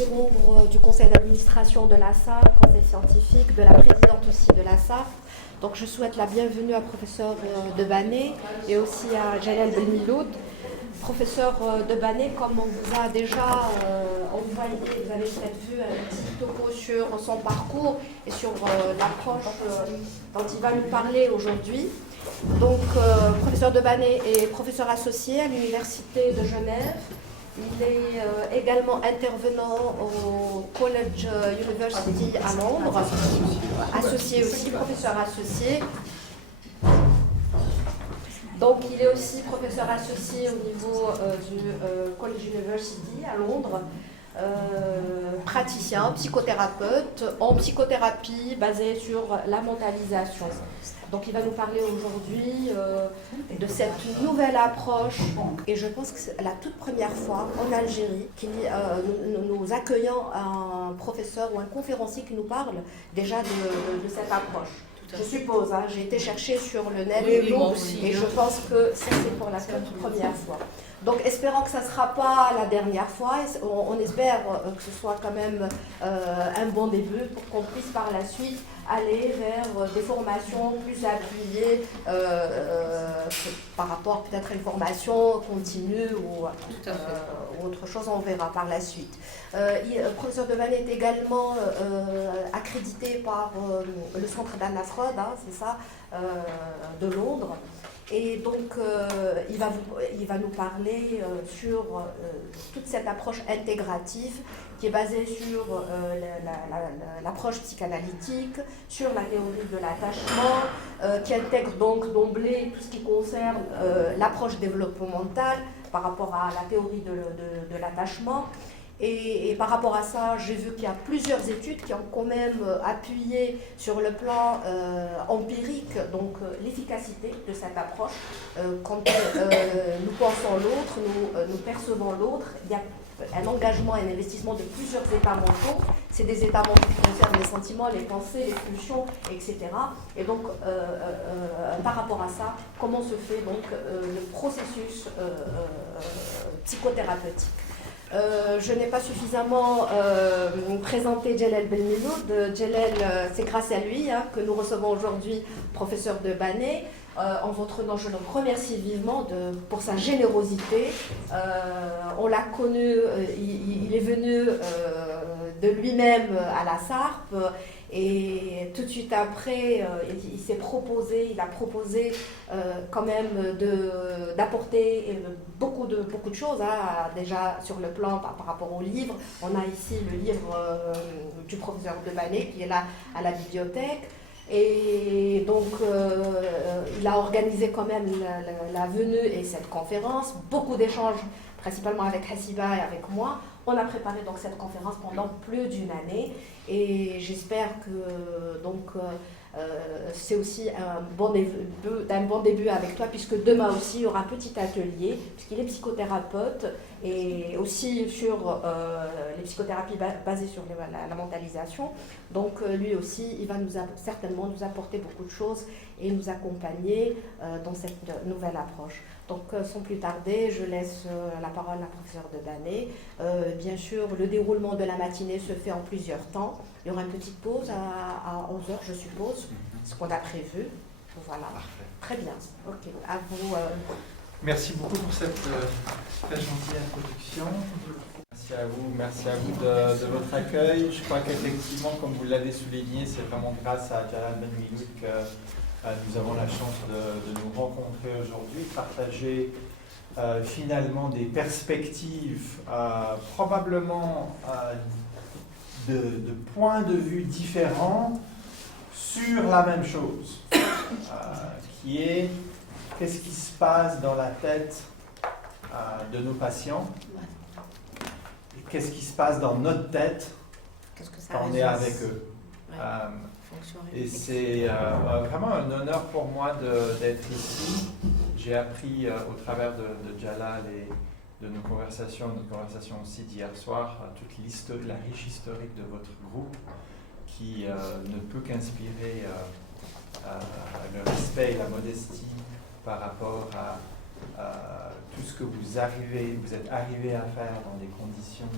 suis membre du conseil d'administration de l'ASSAR, conseil scientifique, de la présidente aussi de l'ASSAR. Donc je souhaite la bienvenue à professeur Debanné et aussi à Jalal Belmiloud. Professeur Debanné, comme on vous a déjà envoyé, vous avez peut-être vu un petit topo sur son parcours et sur l'approche dont il va nous parler aujourd'hui. Donc, professeur Debanné est professeur associé à l'Université de Genève. Il est également intervenant au College University à Londres, associé aussi, professeur associé. Donc, il est aussi professeur associé au niveau du College University à Londres, praticien, psychothérapeute en psychothérapie basée sur la mentalisation. Donc il va nous parler aujourd'hui de cette nouvelle approche, et je pense que c'est la toute première fois en Algérie nous accueillons un professeur ou un conférencier qui nous parle déjà de cette approche. Je suppose, hein, j'ai été chercher sur le net et je pense que ça c'est pour la toute première fois. Donc espérons que ça ne sera pas la dernière fois, on espère que ce soit quand même un bon début pour qu'on puisse par la suite aller vers des formations plus appuyées par rapport peut-être à une formation continue ou autre chose, on verra par la suite. Professeur Debanné est également accrédité par le centre d'Anna Freud, hein, c'est ça, de Londres. Et donc, il va nous parler sur toute cette approche intégrative qui est basée sur l'approche psychanalytique, sur la théorie de l'attachement, qui intègre donc d'emblée tout ce qui concerne l'approche développementale par rapport à la théorie de l'attachement. Et par rapport à ça, j'ai vu qu'il y a plusieurs études qui ont quand même appuyé sur le plan empirique donc l'efficacité de cette approche. Quand nous pensons l'autre, nous percevons l'autre, il y a un engagement et un investissement de plusieurs états mentaux. C'est des états mentaux qui concernent les sentiments, les pensées, les pulsions, etc. Et donc, par rapport à ça, comment se fait donc le processus psychothérapeutique. Je n'ai pas suffisamment présenté Jalal Belmiloud. Jalal, c'est grâce à lui que nous recevons aujourd'hui professeur Debanné. En votre nom, je le remercie vivement pour sa générosité. On l'a connu, il est venu de lui-même à la SARP. Et tout de suite après, il a proposé quand même d'apporter beaucoup de choses, hein, déjà sur le plan par rapport au livre. On a ici le livre du professeur Debanné qui est là à la bibliothèque. Et donc, il a organisé quand même la venue et cette conférence, beaucoup d'échanges, principalement avec Hassiba et avec moi. On a préparé donc cette conférence pendant plus d'une année et j'espère que donc c'est aussi un bon début avec toi, puisque demain aussi il y aura un petit atelier, puisqu'il est psychothérapeute et aussi sur les psychothérapies basées sur la mentalisation. Donc lui aussi, il va certainement nous apporter beaucoup de choses et nous accompagner dans cette nouvelle approche. Donc sans plus tarder, je laisse la parole à professeur Debanné. Bien sûr, le déroulement de la matinée se fait en plusieurs temps. Il y aura une petite pause à 11h, je suppose, ce qu'on a prévu. Voilà. Parfait. Très bien. Ok. À vous. Merci beaucoup pour cette très gentille introduction. Merci à vous de votre accueil. Je crois qu'effectivement, comme vous l'avez souligné, c'est vraiment grâce à Jalal Belmiloud que nous avons la chance de nous rencontrer aujourd'hui, partager finalement des perspectives probablement de points de vue différents sur la même chose, qui est qu'est-ce qui se passe dans la tête de nos patients, et qu'est-ce qui se passe dans notre tête quand on est avec eux. Et c'est vraiment un honneur pour moi d'être ici. J'ai appris au travers de Jalal et de notre conversation aussi d'hier soir, toute la riche historique de votre groupe qui ne peut qu'inspirer le respect et la modestie par rapport à tout ce que vous êtes arrivé à faire dans des conditions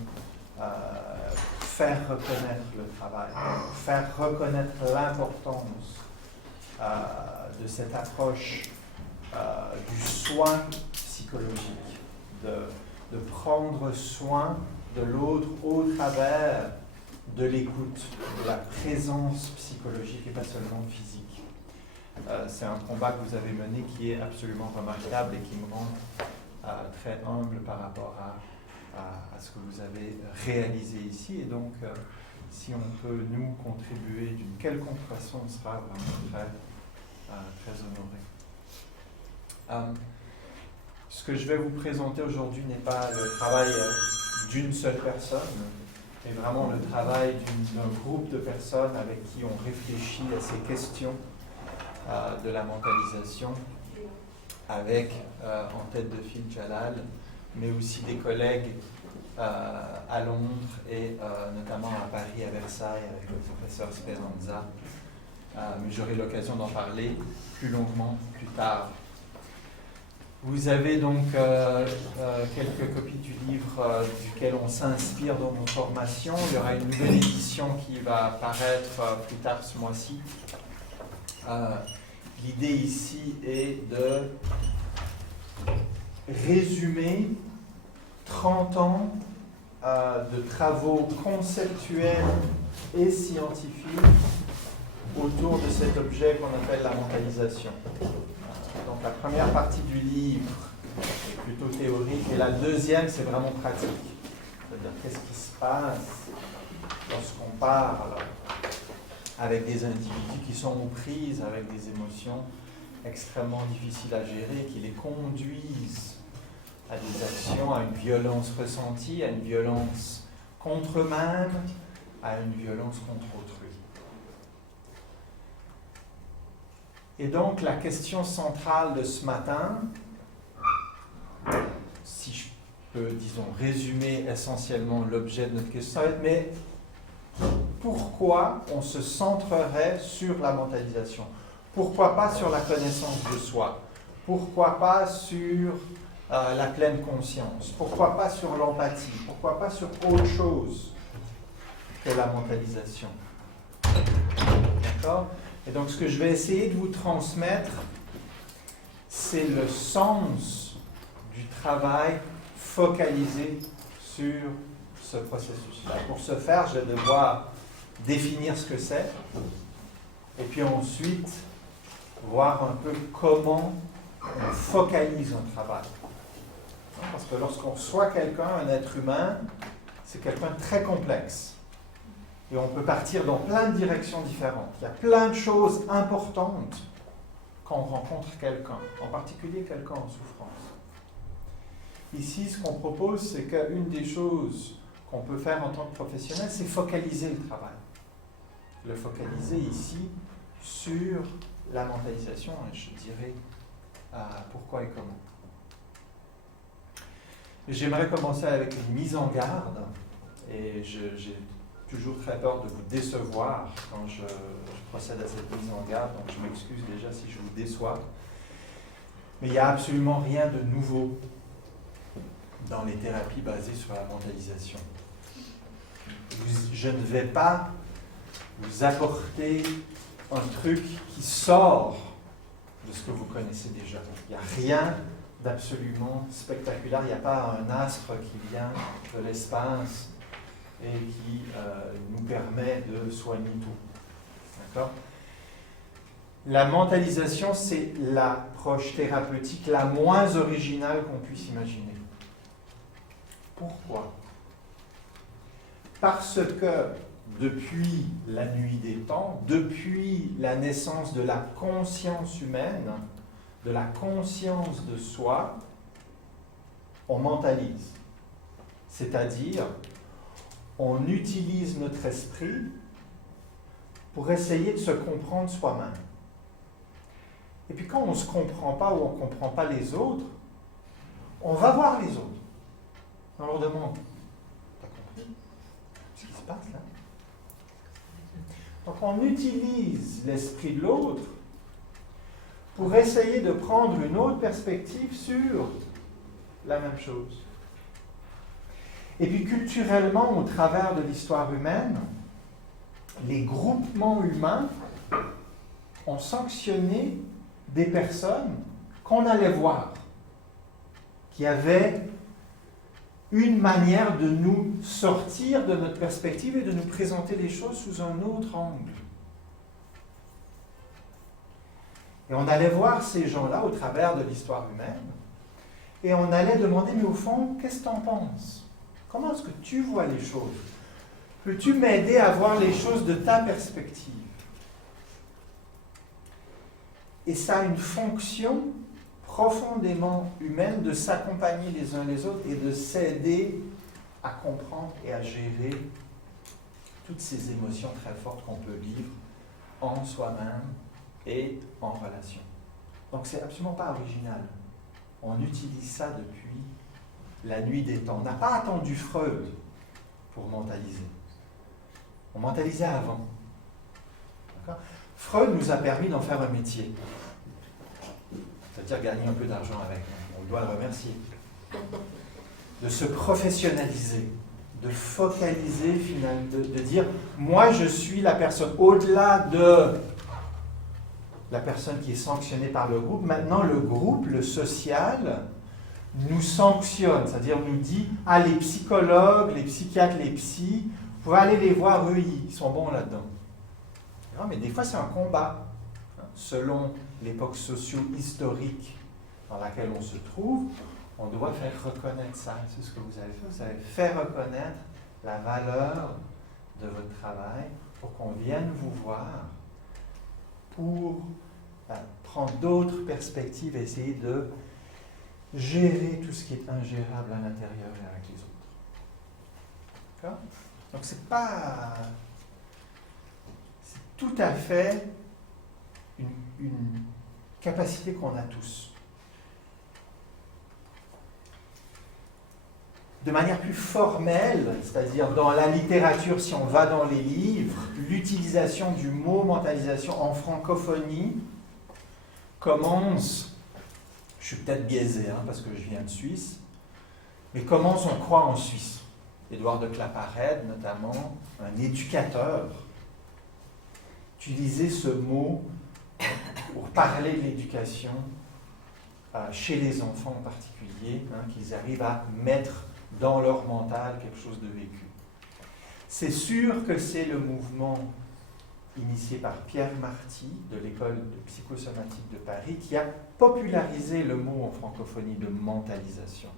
faire reconnaître le travail, faire reconnaître l'importance de cette approche du soin psychologique, de prendre soin de l'autre au travers de l'écoute, de la présence psychologique et pas seulement physique. C'est un combat que vous avez mené qui est absolument remarquable et qui me rend très humble par rapport à ce que vous avez réalisé ici. Et donc, si on peut nous contribuer d'une quelconque façon, on sera vraiment très honoré. Ce que je vais vous présenter aujourd'hui n'est pas le travail d'une seule personne, mais vraiment le travail d'un groupe de personnes avec qui on réfléchit à ces questions de la mentalisation, avec en tête de file Jalal, mais aussi des collègues à Londres et notamment à Paris, à Versailles, avec le professeur Speranza. Mais j'aurai l'occasion d'en parler plus longuement plus tard. Vous avez donc quelques copies du livre duquel on s'inspire dans nos formations. Il y aura une nouvelle édition qui va paraître plus tard ce mois-ci. L'idée ici est de résumer 30 ans de travaux conceptuels et scientifiques autour de cet objet qu'on appelle la mentalisation. Donc la première partie du livre est plutôt théorique et la deuxième c'est vraiment pratique. C'est-à-dire qu'est-ce qui se passe lorsqu'on parle avec des individus qui sont aux prises avec des émotions extrêmement difficiles à gérer, qui les conduisent à des actions, à une violence ressentie, à une violence contre eux-mêmes, à une violence contre autrui. Et donc la question centrale de ce matin, si je peux, disons, résumer essentiellement l'objet de notre question, ça va être, mais pourquoi on se centrerait sur la mentalisation? Pourquoi pas sur la connaissance de soi? Pourquoi pas sur la pleine conscience? Pourquoi pas sur l'empathie? Pourquoi pas sur autre chose que la mentalisation? D'accord? Et donc ce que je vais essayer de vous transmettre, c'est le sens du travail focalisé sur ce processus-là. Pour ce faire, je vais devoir définir ce que c'est, et puis ensuite voir un peu comment on focalise un travail. Parce que lorsqu'on reçoit quelqu'un, un être humain, c'est quelqu'un de très complexe. Et on peut partir dans plein de directions différentes. Il y a plein de choses importantes quand on rencontre quelqu'un, en particulier quelqu'un en souffrance. Ici, ce qu'on propose, c'est qu'une des choses qu'on peut faire en tant que professionnel, c'est focaliser le travail. Le focaliser ici sur la mentalisation, et je dirais pourquoi et comment. J'aimerais commencer avec une mise en garde, et j'ai toujours très peur de vous décevoir quand je procède à cette mise en garde, donc je m'excuse déjà si je vous déçois. Mais il n'y a absolument rien de nouveau dans les thérapies basées sur la mentalisation. Je ne vais pas vous apporter un truc qui sort de ce que vous connaissez déjà. Il n'y a rien d'absolument spectaculaire, il n'y a pas un astre qui vient de l'espace et qui nous permet de soigner tout. D'accord? La mentalisation, c'est l'approche thérapeutique la moins originale qu'on puisse imaginer. Pourquoi? Parce que depuis la nuit des temps, depuis la naissance de la conscience humaine, de la conscience de soi, on mentalise. C'est-à-dire, on utilise notre esprit pour essayer de se comprendre soi-même. Et puis quand on ne se comprend pas ou on ne comprend pas les autres, on va voir les autres. On leur demande, t'as compris ce qui se passe là? Donc on utilise l'esprit de l'autre pour essayer de prendre une autre perspective sur la même chose. Et puis culturellement, au travers de l'histoire humaine, les groupements humains ont sanctionné des personnes qu'on allait voir, qui avaient une manière de nous sortir de notre perspective et de nous présenter les choses sous un autre angle. Et on allait voir ces gens-là au travers de l'histoire humaine, et on allait demander, mais au fond, qu'est-ce que tu en penses? Comment est-ce que tu vois les choses? Peux-tu m'aider à voir les choses de ta perspective? Et ça a une fonction profondément humaine de s'accompagner les uns les autres et de s'aider à comprendre et à gérer toutes ces émotions très fortes qu'on peut vivre en soi-même et en relation. Donc c'est absolument pas original. On utilise ça depuis la nuit des temps. On n'a pas attendu Freud pour mentaliser. On mentalisait avant. D'accord? Freud nous a permis d'en faire un métier. C'est-à-dire gagner un peu d'argent avec. On doit le remercier. De se professionnaliser, de focaliser finalement, de dire moi je suis la personne au-delà de la personne qui est sanctionnée par le groupe. Maintenant le groupe, le social, nous sanctionne, c'est-à-dire nous dit ah les psychologues, les psychiatres, les psys, vous pouvez aller les voir, eux ils sont bons là-dedans. Non, mais des fois c'est un combat, selon l'époque socio-historique dans laquelle on se trouve, on doit faire reconnaître ça. C'est ce que vous avez fait. Vous avez fait reconnaître la valeur de votre travail pour qu'on vienne vous voir, pour prendre d'autres perspectives, essayer de gérer tout ce qui est ingérable à l'intérieur et avec les autres. D'accord? Donc c'est pas... C'est tout à fait une capacité qu'on a tous. De manière plus formelle, c'est-à-dire dans la littérature, si on va dans les livres, l'utilisation du mot mentalisation en francophonie commence, je suis peut-être biaisé parce que je viens de Suisse, mais commence, on croit, en Suisse. Édouard de Claparède, notamment, un éducateur, utilisait ce mot pour parler de l'éducation chez les enfants en particulier, qu'ils arrivent à mettre dans leur mental quelque chose de vécu. C'est sûr que c'est le mouvement initié par Pierre Marty de l'école de psychosomatique de Paris qui a popularisé le mot en francophonie de mentalisation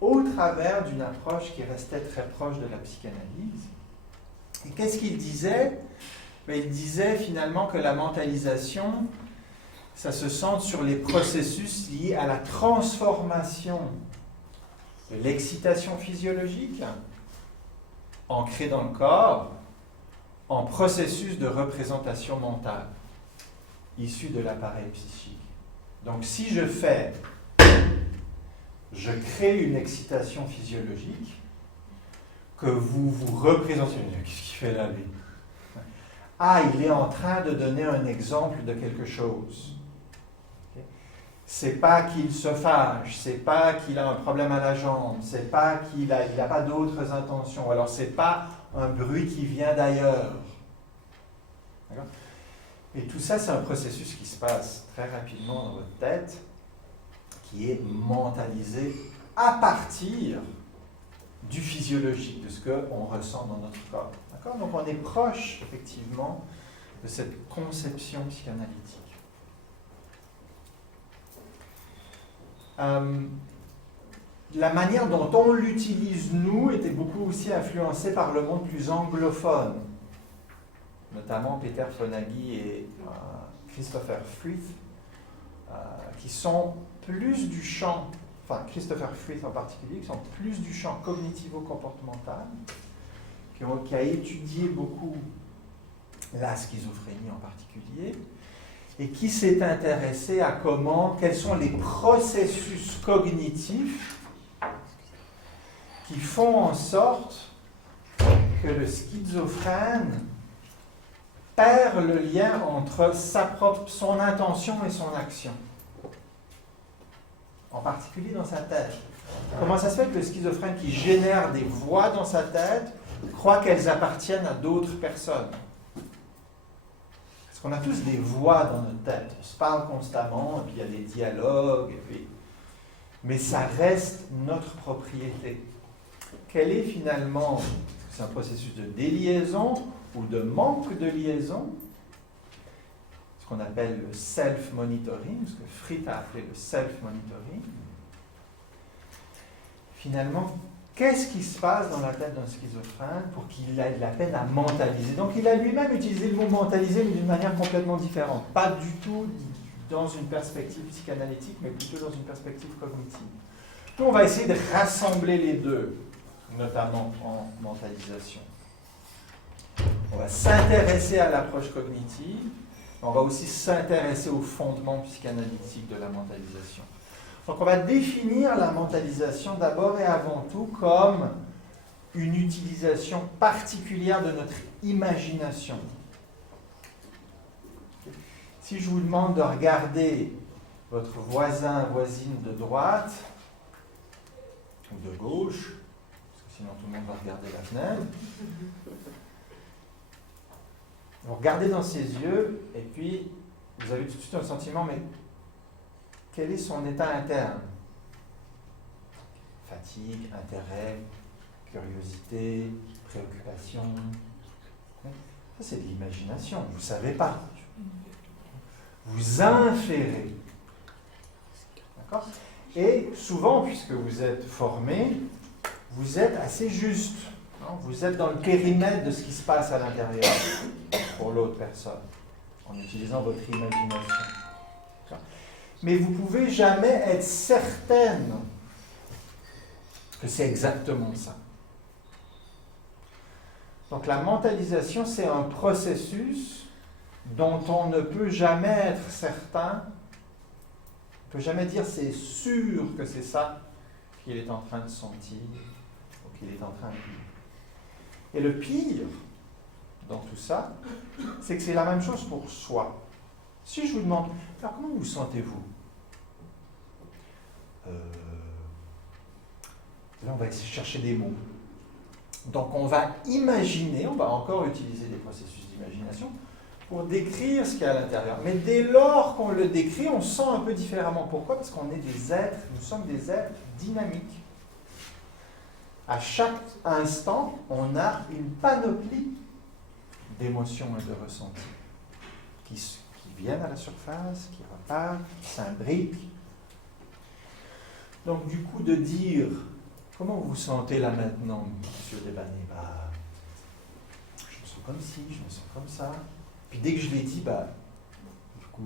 au travers d'une approche qui restait très proche de la psychanalyse. Et qu'est-ce qu'il disait? Il disait finalement que la mentalisation, ça se centre sur les processus liés à la transformation de l'excitation physiologique ancrée dans le corps en processus de représentation mentale issu de l'appareil psychique. Donc si je crée une excitation physiologique que vous représentez. Qu'est-ce qu'il fait là, lui? Ah, il est en train de donner un exemple de quelque chose. C'est pas qu'il se fâche, c'est pas qu'il a un problème à la jambe, c'est pas qu'il n'a pas d'autres intentions, alors c'est pas un bruit qui vient d'ailleurs. D'accord? Et tout ça, c'est un processus qui se passe très rapidement dans votre tête, qui est mentalisé à partir du physiologique, de ce qu'on ressent dans notre corps. D'accord? Donc on est proche, effectivement, de cette conception psychanalytique. La manière dont on l'utilise, nous, était beaucoup aussi influencée par le monde plus anglophone, notamment Peter Fonagy et Christopher Frith, qui sont plus du champ, enfin Christopher Frith en particulier, qui sont plus du champ cognitivo-comportemental, qui a étudié beaucoup la schizophrénie en particulier, et qui s'est intéressé à quels sont les processus cognitifs qui font en sorte que le schizophrène perd le lien entre son intention et son action. en particulier dans sa tête. Comment ça se fait que le schizophrène qui génère des voix dans sa tête croit qu'elles appartiennent à d'autres personnes? Parce qu'on a tous des voix dans notre tête. On se parle constamment, et puis il y a des dialogues, mais ça reste notre propriété. Quel est finalement, est-ce que c'est un processus de déliaison ou de manque de liaison? Ce qu'on appelle le self-monitoring, ce que Fried a appelé le self-monitoring. Finalement, qu'est-ce qui se passe dans la tête d'un schizophrène pour qu'il ait de la peine à mentaliser? Donc il a lui-même utilisé le mot mentaliser, mais d'une manière complètement différente. Pas du tout dans une perspective psychanalytique, mais plutôt dans une perspective cognitive. Donc on va essayer de rassembler les deux, notamment en mentalisation. On va s'intéresser à l'approche cognitive, on va aussi s'intéresser aux fondements psychanalytiques de la mentalisation. Donc on va définir la mentalisation d'abord et avant tout comme une utilisation particulière de notre imagination. Si je vous demande de regarder votre voisin, voisine de droite ou de gauche, parce que sinon tout le monde va regarder la fenêtre, vous regardez dans ses yeux et puis vous avez tout de suite un sentiment, mais quel est son état interne? Fatigue, intérêt, curiosité, préoccupation. Ça, c'est de l'imagination. Vous ne savez pas. Vous inférez. D'accord? Et souvent, puisque vous êtes formé, vous êtes assez juste. Non? Vous êtes dans le périmètre de ce qui se passe à l'intérieur pour l'autre personne, en utilisant votre imagination. Mais vous ne pouvez jamais être certaine que c'est exactement ça. Donc la mentalisation, c'est un processus dont on ne peut jamais être certain, on ne peut jamais dire c'est sûr que c'est ça qu'il est en train de sentir ou qu'il est en train de vivre. Et le pire dans tout ça, c'est que c'est la même chose pour soi. Si je vous demande, alors comment vous sentez-vous? Là, on va essayer de chercher des mots. Donc, on va imaginer, on va encore utiliser des processus d'imagination pour décrire ce qu'il y a à l'intérieur. Mais dès lors qu'on le décrit, on sent un peu différemment. Pourquoi? Parce qu'on est des êtres, nous sommes des êtres dynamiques. À chaque instant, on a une panoplie d'émotions et de ressentis qui viennent à la surface, qui repartent, qui s'imbriquent. Donc, du coup, de dire comment vous vous sentez là maintenant, monsieur Debanné? Je me sens comme ci, je me sens comme ça. Puis dès que je l'ai dit, du coup,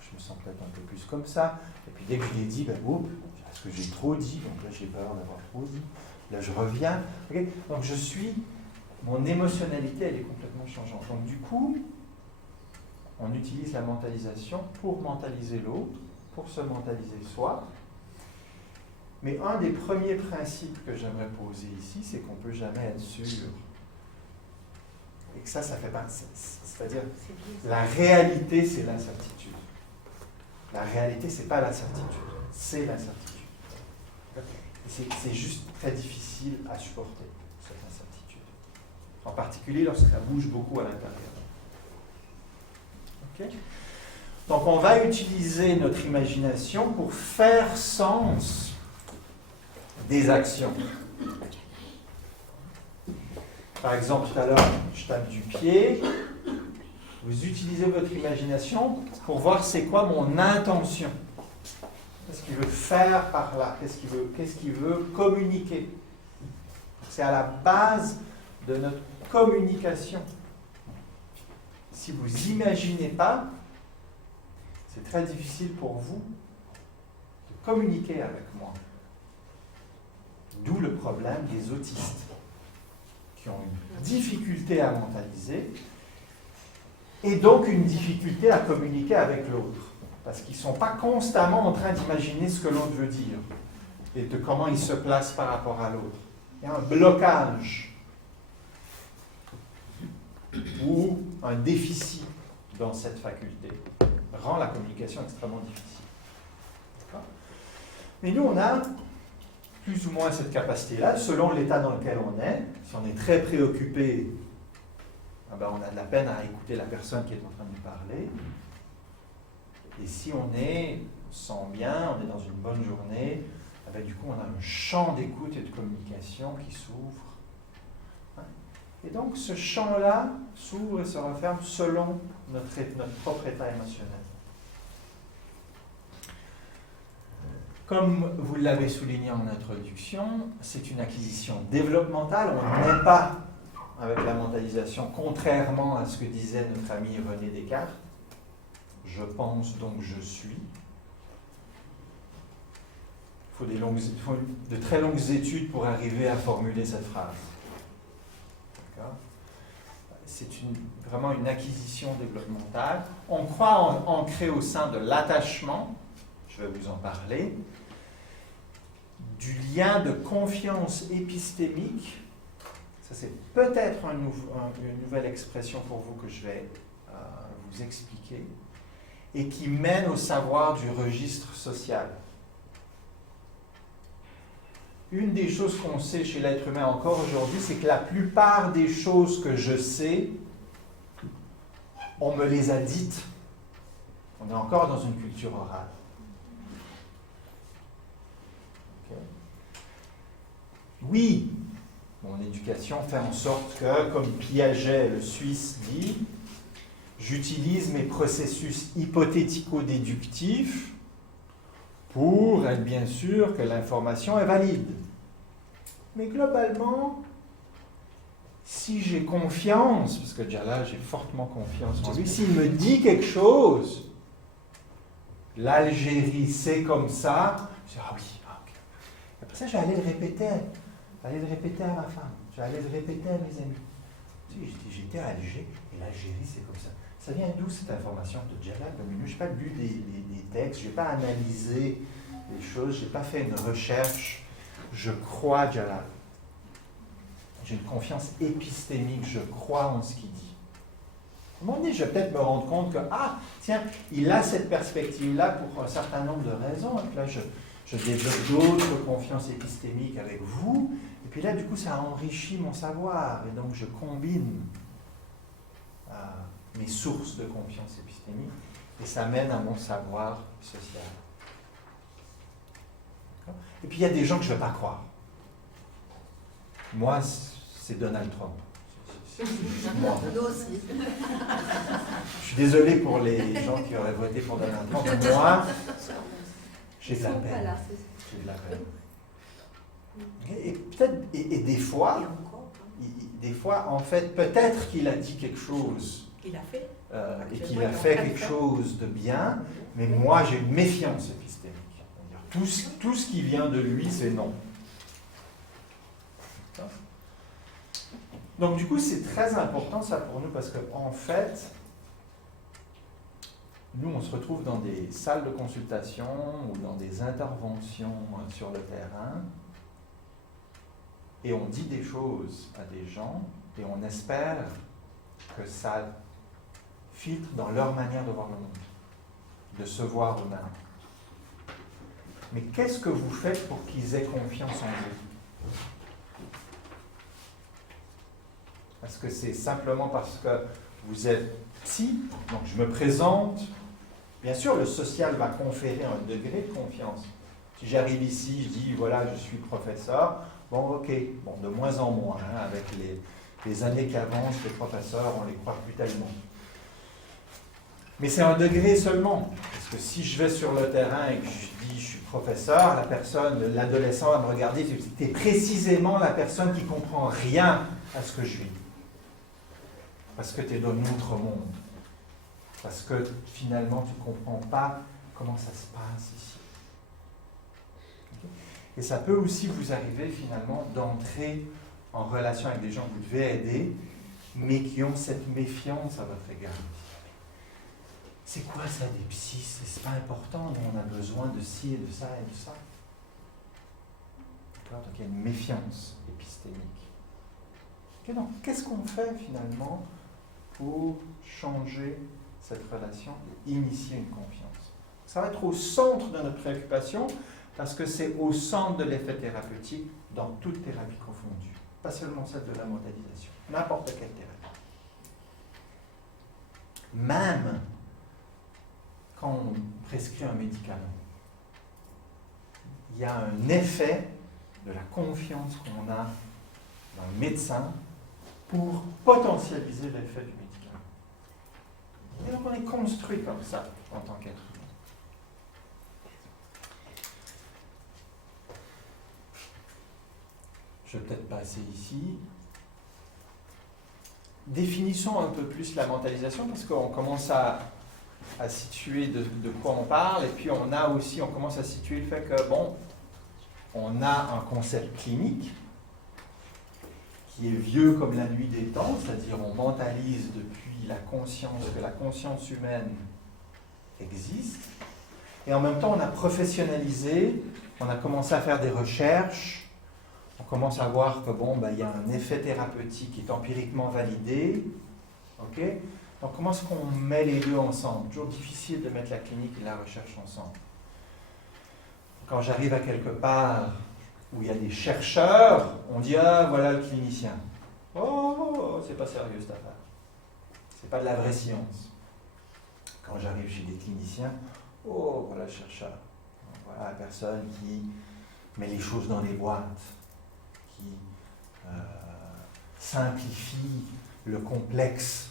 je me sens peut-être un peu plus comme ça. Et puis dès que je l'ai dit, oups, est-ce que j'ai trop dit? Donc là, j'ai peur d'avoir trop dit. Là, je reviens. Okay? Donc, mon émotionnalité, elle est complètement changeante. Donc, du coup, on utilise la mentalisation pour mentaliser l'autre, pour se mentaliser soi. Mais un des premiers principes que j'aimerais poser ici, c'est qu'on ne peut jamais être sûr. Et que ça fait partie. C'est-à-dire, la réalité, c'est l'incertitude. La réalité, ce n'est pas la certitude, c'est l'incertitude. C'est juste très difficile à supporter, cette incertitude. En particulier lorsque ça bouge beaucoup à l'intérieur. Okay? Donc, on va utiliser notre imagination pour faire sens des actions. Par exemple, tout à l'heure, je tape du pied. Vous utilisez votre imagination pour voir c'est quoi mon intention. Qu'est-ce qu'il veut faire par là? Qu'est-ce qu'il veut communiquer? C'est à la base de notre communication. Si vous n'imaginez pas, c'est très difficile pour vous de communiquer avec moi. D'où le problème des autistes, qui ont une difficulté à mentaliser et donc une difficulté à communiquer avec l'autre. Parce qu'ils ne sont pas constamment en train d'imaginer ce que l'autre veut dire et de comment il se place par rapport à l'autre. Il y a un blocage ou un déficit dans cette faculté rend la communication extrêmement difficile. D'accord? Mais nous, on a plus ou moins cette capacité-là, selon l'état dans lequel on est. Si on est très préoccupé, ah ben on a de la peine à écouter la personne qui est en train de nous parler. Et si on se sent bien, on est dans une bonne journée, ah ben du coup, on a un champ d'écoute et de communication qui s'ouvre. Et donc, ce champ-là s'ouvre et se referme selon notre propre état émotionnel. Comme vous l'avez souligné en introduction, c'est une acquisition développementale. On n'est pas avec la mentalisation, contrairement à ce que disait notre ami René Descartes. Je pense donc je suis. Il faut de très longues études pour arriver à formuler cette phrase. C'est vraiment une acquisition développementale. On croit ancrer au sein de l'attachement, je vais vous en parler, du lien de confiance épistémique. Ça, c'est peut-être une nouvelle expression pour vous que je vais vous expliquer, et qui mène au savoir du registre social. Une des choses qu'on sait chez l'être humain encore aujourd'hui, c'est que la plupart des choses que je sais, on me les a dites. On est encore dans une culture orale. Okay. Oui, mon éducation fait en sorte que, comme Piaget, le Suisse, dit, j'utilise mes processus hypothético-déductifs pour être bien sûr que l'information est valide. Mais globalement, si j'ai confiance, parce que déjà là j'ai fortement confiance en lui, s'il me dit quelque chose, l'Algérie c'est comme ça, je dis ah oui, ok. Après ça, je vais aller le répéter. Je vais aller le répéter à ma femme, je vais aller le répéter à mes amis. Tu sais, j'étais à Alger, et l'Algérie c'est comme ça. Ça vient d'où cette information de Jalal Baminou? Je n'ai pas lu des textes, je n'ai pas analysé les choses, je n'ai pas fait une recherche. Je crois Jalal. J'ai une confiance épistémique, je crois en ce qu'il dit. À un moment donné, je vais peut-être me rendre compte que, ah, tiens, il a cette perspective-là pour un certain nombre de raisons. Et puis là, je développe d'autres confiances épistémiques avec vous. Et puis là, du coup, ça enrichit mon savoir. Et donc, je combine mes sources de confiance épistémique, et ça mène à mon savoir social. Et puis il y a des gens que je ne vais pas croire. Moi, c'est Donald Trump. Moi. Nous aussi. Je suis désolé pour les gens qui auraient voté pour Donald Trump. Moi, j'ai de la peine. J'ai de la peine. Et peut-être, et des fois, en fait, peut-être qu'il a dit quelque chose. Il a fait. Et qu'il a fait quelque chose de bien, mais moi j'ai une méfiance épistémique. Tout ce qui vient de lui, c'est non. Donc du coup, c'est très important ça pour nous, parce qu'en fait, nous on se retrouve dans des salles de consultation ou dans des interventions sur le terrain, et on dit des choses à des gens, et on espère que ça filtre dans leur manière de voir le monde, de se voir eux-mêmes. Mais qu'est-ce que vous faites pour qu'ils aient confiance en vous? Est-ce que c'est simplement parce que vous êtes psy, donc je me présente? Bien sûr, le social va conférer un degré de confiance. Si j'arrive ici, je dis, voilà, je suis professeur, bon, ok, bon, de moins en moins, hein, avec les années qui avancent, les professeurs, on ne les croit plus tellement. Mais c'est un degré seulement, parce que si je vais sur le terrain et que je dis je suis professeur, la personne, l'adolescent va me regarder, tu es précisément la personne qui ne comprend rien à ce que je vis. Parce que tu es d'un autre monde. Parce que finalement tu ne comprends pas comment ça se passe ici. Okay? Et ça peut aussi vous arriver finalement d'entrer en relation avec des gens que vous devez aider, mais qui ont cette méfiance à votre égard. C'est quoi ça des psys? C'est pas important, on a besoin de ci et de ça et de ça. D'accord? Donc il y a une méfiance épistémique. Okay, donc qu'est-ce qu'on fait finalement pour changer cette relation et initier une confiance? Ça va être au centre de notre préoccupation, parce que c'est au centre de l'effet thérapeutique dans toute thérapie confondue, pas seulement celle de la mentalisation, n'importe quelle thérapie. Même quand on prescrit un médicament, il y a un effet de la confiance qu'on a dans le médecin pour potentialiser l'effet du médicament. Et donc on est construit comme ça en tant qu'être humain. Je vais peut-être passer ici. Définissons un peu plus la mentalisation parce qu'on commence à situer de quoi on parle et puis on commence à situer le fait que, bon, on a un concept clinique qui est vieux comme la nuit des temps, c'est-à-dire on mentalise depuis la conscience, que la conscience humaine existe. Et en même temps, on a professionnalisé, on a commencé à faire des recherches, on commence à voir que bon, il y a un effet thérapeutique qui est empiriquement validé. Okay. Donc comment est-ce qu'on met les deux ensemble? Toujours difficile de mettre la clinique et la recherche ensemble. Quand j'arrive à quelque part où il y a des chercheurs, on dit ah voilà le clinicien. Oh, c'est pas sérieux cette affaire. C'est pas de la vraie science. Quand j'arrive chez des cliniciens, oh voilà le chercheur. Voilà la personne qui met les choses dans les boîtes, qui simplifie le complexe,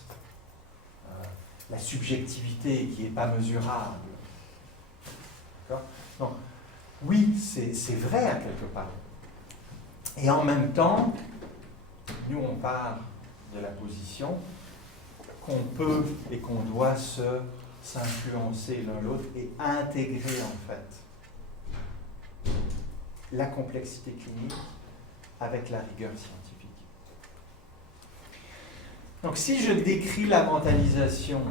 la subjectivité qui n'est pas mesurable. D'accord? Donc, oui, c'est vrai à quelque part. Et en même temps, nous on part de la position qu'on peut et qu'on doit s'influencer l'un l'autre et intégrer en fait la complexité clinique avec la rigueur scientifique. Donc si je décris la mentalisation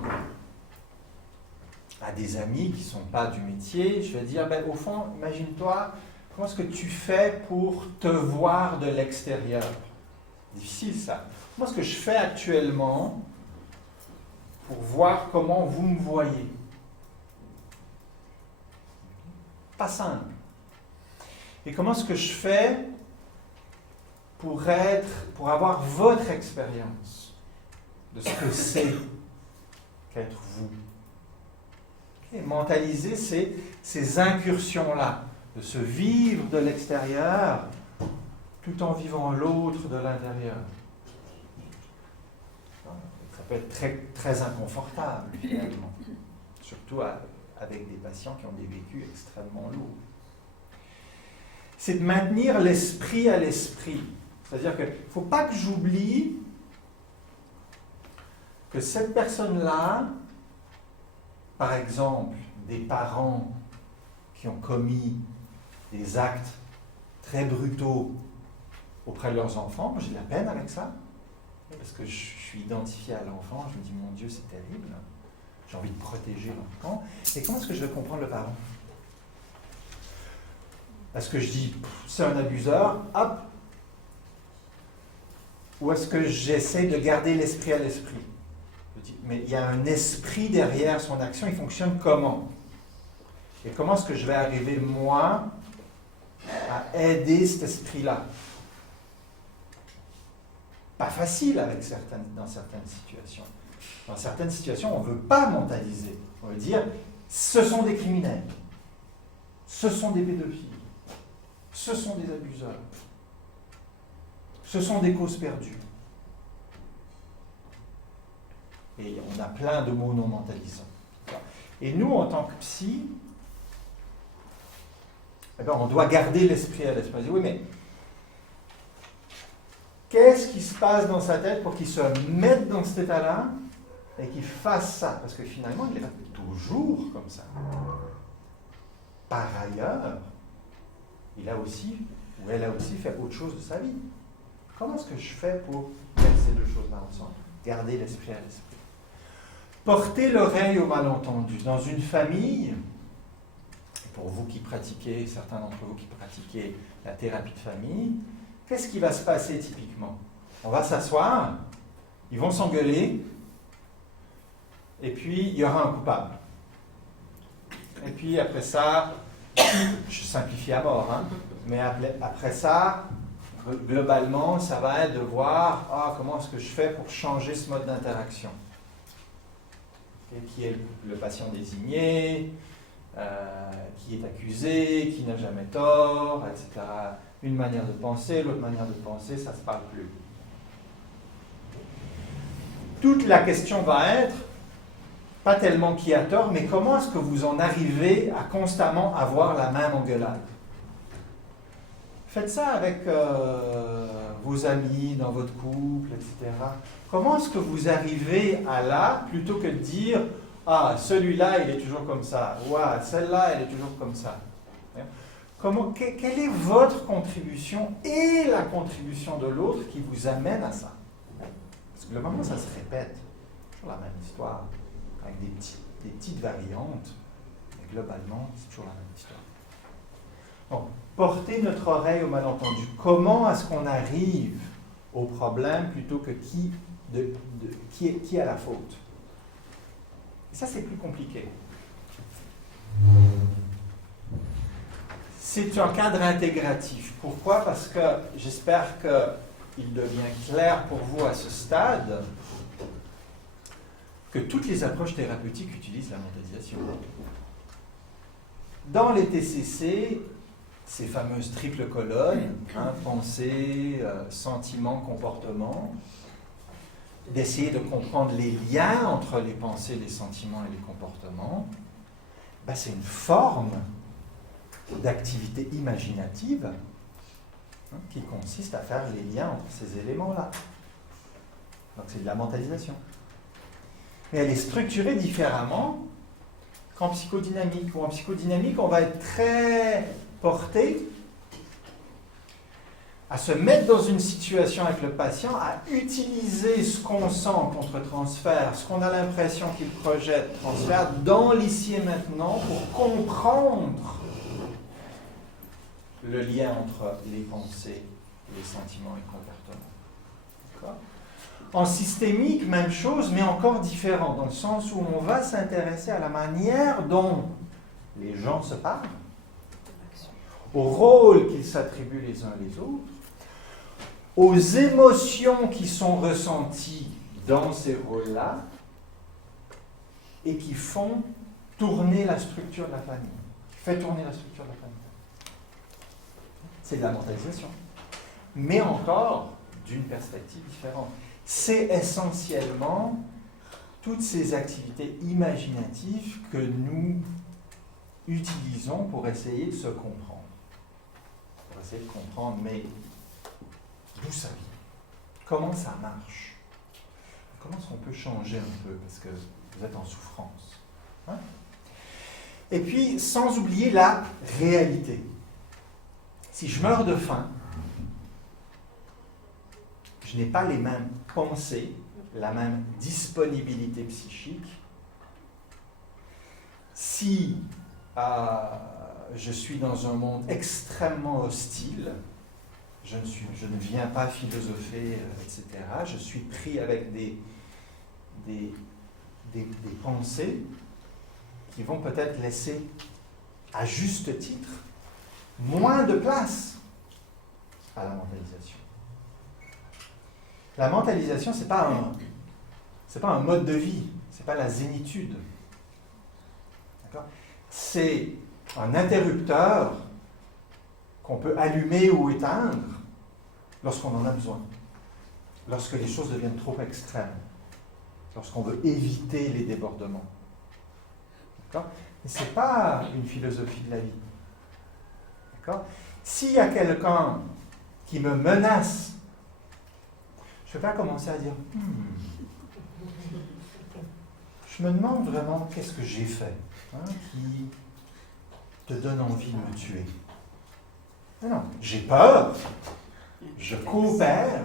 à des amis qui ne sont pas du métier, je vais dire, au fond, imagine-toi, comment est-ce que tu fais pour te voir de l'extérieur? Difficile ça. Comment est-ce que je fais actuellement pour voir comment vous me voyez? Pas simple. Et comment est-ce que je fais pour avoir votre expérience de ce que c'est qu'être vous? Et mentaliser, c'est ces incursions-là, de se vivre de l'extérieur tout en vivant l'autre de l'intérieur. Ça peut être très, très inconfortable, finalement, surtout avec des patients qui ont des vécus extrêmement lourds. C'est de maintenir l'esprit à l'esprit. C'est-à-dire qu'il ne faut pas que j'oublie que cette personne-là, par exemple, des parents qui ont commis des actes très brutaux auprès de leurs enfants, j'ai de la peine avec ça, parce que je suis identifié à l'enfant, je me dis, mon Dieu, c'est terrible, j'ai envie de protéger l'enfant. Et comment est-ce que je vais comprendre le parent? Est-ce que je dis, c'est un abuseur, hop, ou est-ce que j'essaie de garder l'esprit à l'esprit? Mais il y a un esprit derrière son action, il fonctionne comment? Et comment est-ce que je vais arriver, moi, à aider cet esprit-là? Pas facile dans certaines situations. Dans certaines situations, on ne veut pas mentaliser. On veut dire, ce sont des criminels, ce sont des pédophiles, ce sont des abuseurs, ce sont des causes perdues. Et on a plein de mots non mentalisants. Et nous, en tant que psy, on doit garder l'esprit à l'esprit. Oui, mais qu'est-ce qui se passe dans sa tête pour qu'il se mette dans cet état-là et qu'il fasse ça? Parce que finalement, il n'est pas toujours comme ça. Par ailleurs, il a aussi, ou elle a aussi fait autre chose de sa vie. Comment est-ce que je fais pour mettre ces deux choses-là ensemble? Garder l'esprit à l'esprit. Porter l'oreille au malentendu. Dans une famille, pour vous qui pratiquez, certains d'entre vous qui pratiquez la thérapie de famille, qu'est-ce qui va se passer typiquement? On va s'asseoir, ils vont s'engueuler, et puis il y aura un coupable. Et puis après ça, Je simplifie à mort, hein, mais après ça, globalement, ça va être de voir comment est-ce que je fais pour changer ce mode d'interaction. Qui est le patient désigné, qui est accusé, qui n'a jamais tort, etc. Une manière de penser, l'autre manière de penser, ça ne se parle plus. Toute la question va être, pas tellement qui a tort, mais comment est-ce que vous en arrivez à constamment avoir la même engueulade? Faites ça avec vos amis, dans votre couple, etc. Comment est-ce que vous arrivez à là, plutôt que de dire « Ah, celui-là, il est toujours comme ça. » ou « Ah, celle-là, elle est toujours comme ça. » Quelle est votre contribution et la contribution de l'autre qui vous amène à ça? Parce que globalement, ça se répète. Toujours la même histoire, avec des petites variantes. Mais globalement, c'est toujours la même histoire. Donc, porter notre oreille au malentendu. Comment est-ce qu'on arrive au problème plutôt que qui a la faute? Et ça, c'est plus compliqué. C'est un cadre intégratif. Pourquoi? Parce que j'espère qu'il devient clair pour vous à ce stade que toutes les approches thérapeutiques utilisent la mentalisation. Dans les TCC, ces fameuses triples colonnes, pensée, sentiment, comportement, d'essayer de comprendre les liens entre les pensées, les sentiments et les comportements, c'est une forme d'activité imaginative qui consiste à faire les liens entre ces éléments-là. Donc c'est de la mentalisation. Mais elle est structurée différemment qu'en psychodynamique. Ou en psychodynamique, on va être très porté à se mettre dans une situation avec le patient, à utiliser ce qu'on sent contre transfert, ce qu'on a l'impression qu'il projette, transfert, dans l'ici et maintenant pour comprendre le lien entre les pensées, les sentiments et le comportement. D'accord? En systémique, même chose, mais encore différent, dans le sens où on va s'intéresser à la manière dont les gens se parlent, au rôle qu'ils s'attribuent les uns les autres, aux émotions qui sont ressenties dans ces rôles-là et qui font tourner la structure de la famille. Fait tourner la structure de la famille. C'est de la mentalisation. Mais encore d'une perspective différente. C'est essentiellement toutes ces activités imaginatives que nous utilisons pour essayer de se comprendre. Pour essayer de comprendre, mais d'où ça vient? Comment ça marche? Comment est-ce qu'on peut changer un peu? Parce que vous êtes en souffrance. Hein? Et puis, sans oublier la réalité. Si je meurs de faim, je n'ai pas les mêmes pensées, la même disponibilité psychique. Si je suis dans un monde extrêmement hostile, je ne viens pas philosopher, etc. Je suis pris avec des pensées qui vont peut-être laisser, à juste titre, moins de place à la mentalisation. La mentalisation, ce n'est pas un mode de vie, ce n'est pas la zénitude. D'accord? C'est un interrupteur qu'on peut allumer ou éteindre lorsqu'on en a besoin, lorsque les choses deviennent trop extrêmes, lorsqu'on veut éviter les débordements. D'accord? Mais ce n'est pas une philosophie de la vie. D'accord? S'il y a quelqu'un qui me menace, je ne vais pas commencer à dire je me demande vraiment qu'est-ce que j'ai fait qui te donne envie de me tuer. Non, j'ai peur, je coopère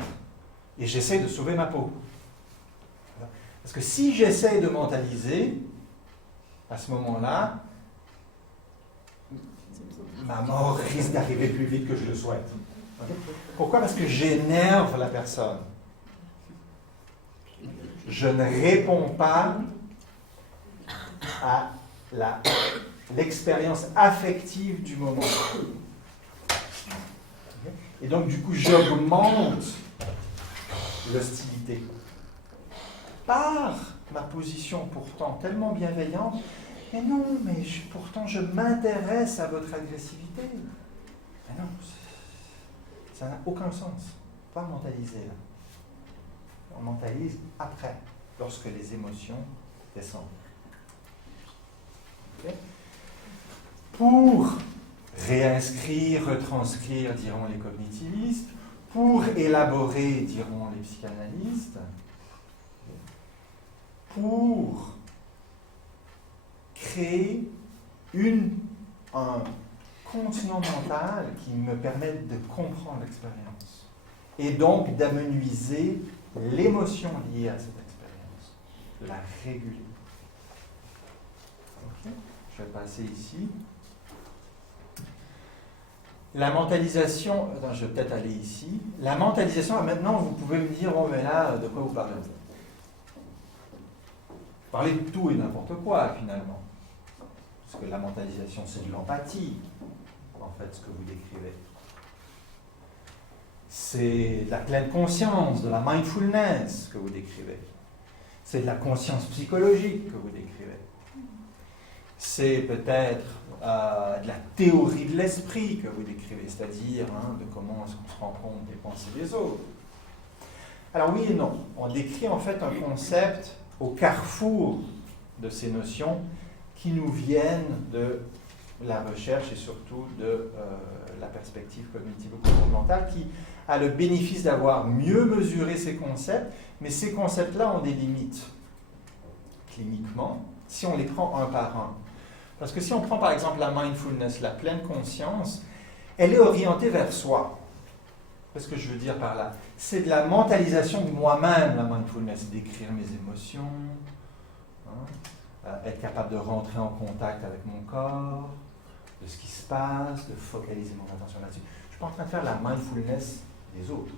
et j'essaie de sauver ma peau. Parce que si j'essaie de mentaliser, à ce moment-là, ma mort risque d'arriver plus vite que je le souhaite. Pourquoi? Parce que j'énerve la personne. Je ne réponds pas à l'expérience affective du moment. Et donc, du coup, j'augmente l'hostilité. Par ma position pourtant tellement bienveillante, mais non, mais pourtant je m'intéresse à votre agressivité. Mais non, ça n'a aucun sens. Pas mentaliser là. On mentalise après, lorsque les émotions descendent. Okay. Pour réinscrire, retranscrire, diront les cognitivistes, pour élaborer, diront les psychanalystes, pour créer un continent mental qui me permette de comprendre l'expérience et donc d'amenuiser l'émotion liée à cette expérience, de la réguler. Okay. Je vais passer ici. La mentalisation, attends, je vais peut-être aller ici. La mentalisation, maintenant vous pouvez me dire, oh mais là, de quoi vous parlez? Parler de tout et n'importe quoi, finalement. Parce que la mentalisation, c'est de l'empathie, en fait, ce que vous décrivez. C'est de la pleine conscience, de la mindfulness que vous décrivez. C'est de la conscience psychologique que vous décrivez. C'est peut-être de la théorie de l'esprit que vous décrivez, c'est-à-dire de comment est-ce qu'on se rend compte des pensées des autres. Alors oui et non. On décrit en fait un concept au carrefour de ces notions qui nous viennent de la recherche et surtout de la perspective cognitivo-comportementale qui a le bénéfice d'avoir mieux mesuré ces concepts, mais ces concepts-là ont des limites cliniquement si on les prend un par un. Parce que si on prend par exemple la mindfulness, la pleine conscience, elle est orientée vers soi. Qu'est-ce que je veux dire par là? C'est de la mentalisation de moi-même, la mindfulness, d'écrire mes émotions, être capable de rentrer en contact avec mon corps, de ce qui se passe, de focaliser mon attention là-dessus. Je ne suis pas en train de faire la mindfulness des autres.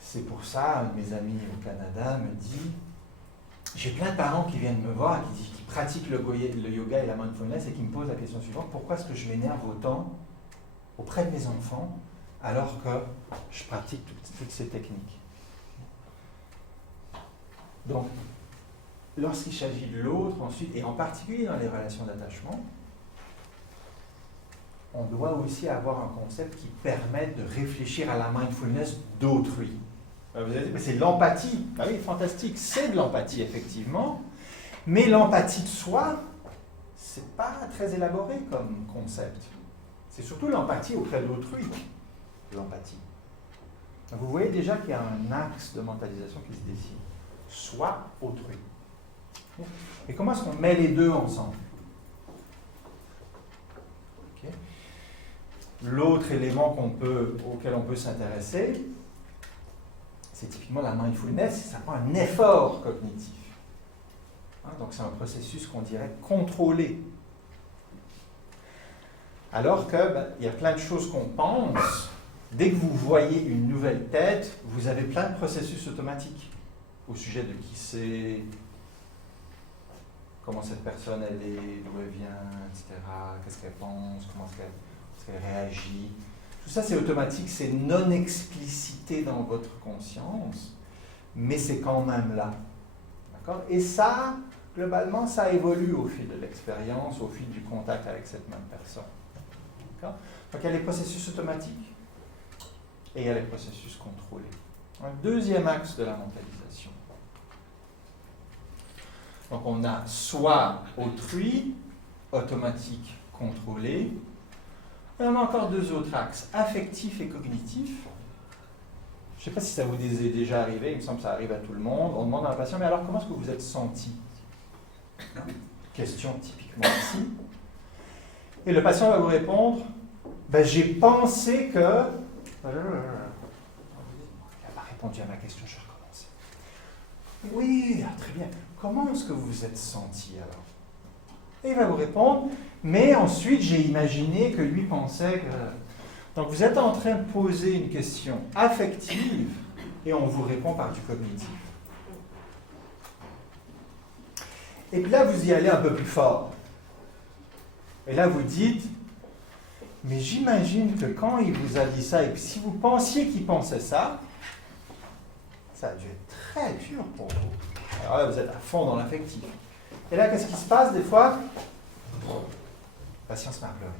C'est pour ça, un de mes amis au Canada me dit, j'ai plein de parents qui viennent me voir, qui pratiquent le yoga et la mindfulness et qui me posent la question suivante, pourquoi est-ce que je m'énerve autant auprès de mes enfants alors que je pratique toutes ces techniques? Donc, lorsqu'il s'agit de l'autre, ensuite, et en particulier dans les relations d'attachement, on doit aussi avoir un concept qui permette de réfléchir à la mindfulness d'autrui. Vous allez dire, mais c'est l'empathie. Ah oui, fantastique, c'est de l'empathie, effectivement. Mais l'empathie de soi, c'est pas très élaboré comme concept. C'est surtout l'empathie auprès d'autrui, l'empathie. Donc vous voyez déjà qu'il y a un axe de mentalisation qui se dessine. Soi, autrui. Et comment est-ce qu'on met les deux ensemble? Okay. L'autre élément auquel on peut s'intéresser, c'est typiquement la mindfulness, ça prend un effort cognitif. Donc c'est un processus qu'on dirait contrôlé. Alors que il y a plein de choses qu'on pense, dès que vous voyez une nouvelle tête, vous avez plein de processus automatiques au sujet de qui c'est, comment cette personne elle est, d'où elle vient, etc., qu'est-ce qu'elle pense, comment est-ce qu'elle réagit. Tout ça, c'est automatique, c'est non explicité dans votre conscience, mais c'est quand même là. D'accord? Et ça, globalement, ça évolue au fil de l'expérience, au fil du contact avec cette même personne. D'accord? Donc, il y a les processus automatiques et il y a les processus contrôlés. Un deuxième axe de la mentalisation. Donc, on a soit autrui, automatique, contrôlé. Et on a encore deux autres axes, affectif et cognitif. Je ne sais pas si ça vous est déjà arrivé, il me semble que ça arrive à tout le monde. On demande à un patient, mais alors comment est-ce que vous êtes senti? Question typiquement ici. Et le patient va vous répondre, j'ai pensé que... Il n'a pas répondu à ma question, je vais recommencer. Oui, très bien. Comment est-ce que vous vous êtes senti alors? Et il va vous répondre, mais ensuite j'ai imaginé que lui pensait que... Donc vous êtes en train de poser une question affective et on vous répond par du cognitif. Et puis là, vous y allez un peu plus fort. Et là, vous dites, mais j'imagine que quand il vous a dit ça, et puis si vous pensiez qu'il pensait ça, ça a dû être très dur pour vous. Alors là, vous êtes à fond dans l'affectif. Et là, qu'est-ce qui se passe des fois? Patience m'a pleuré.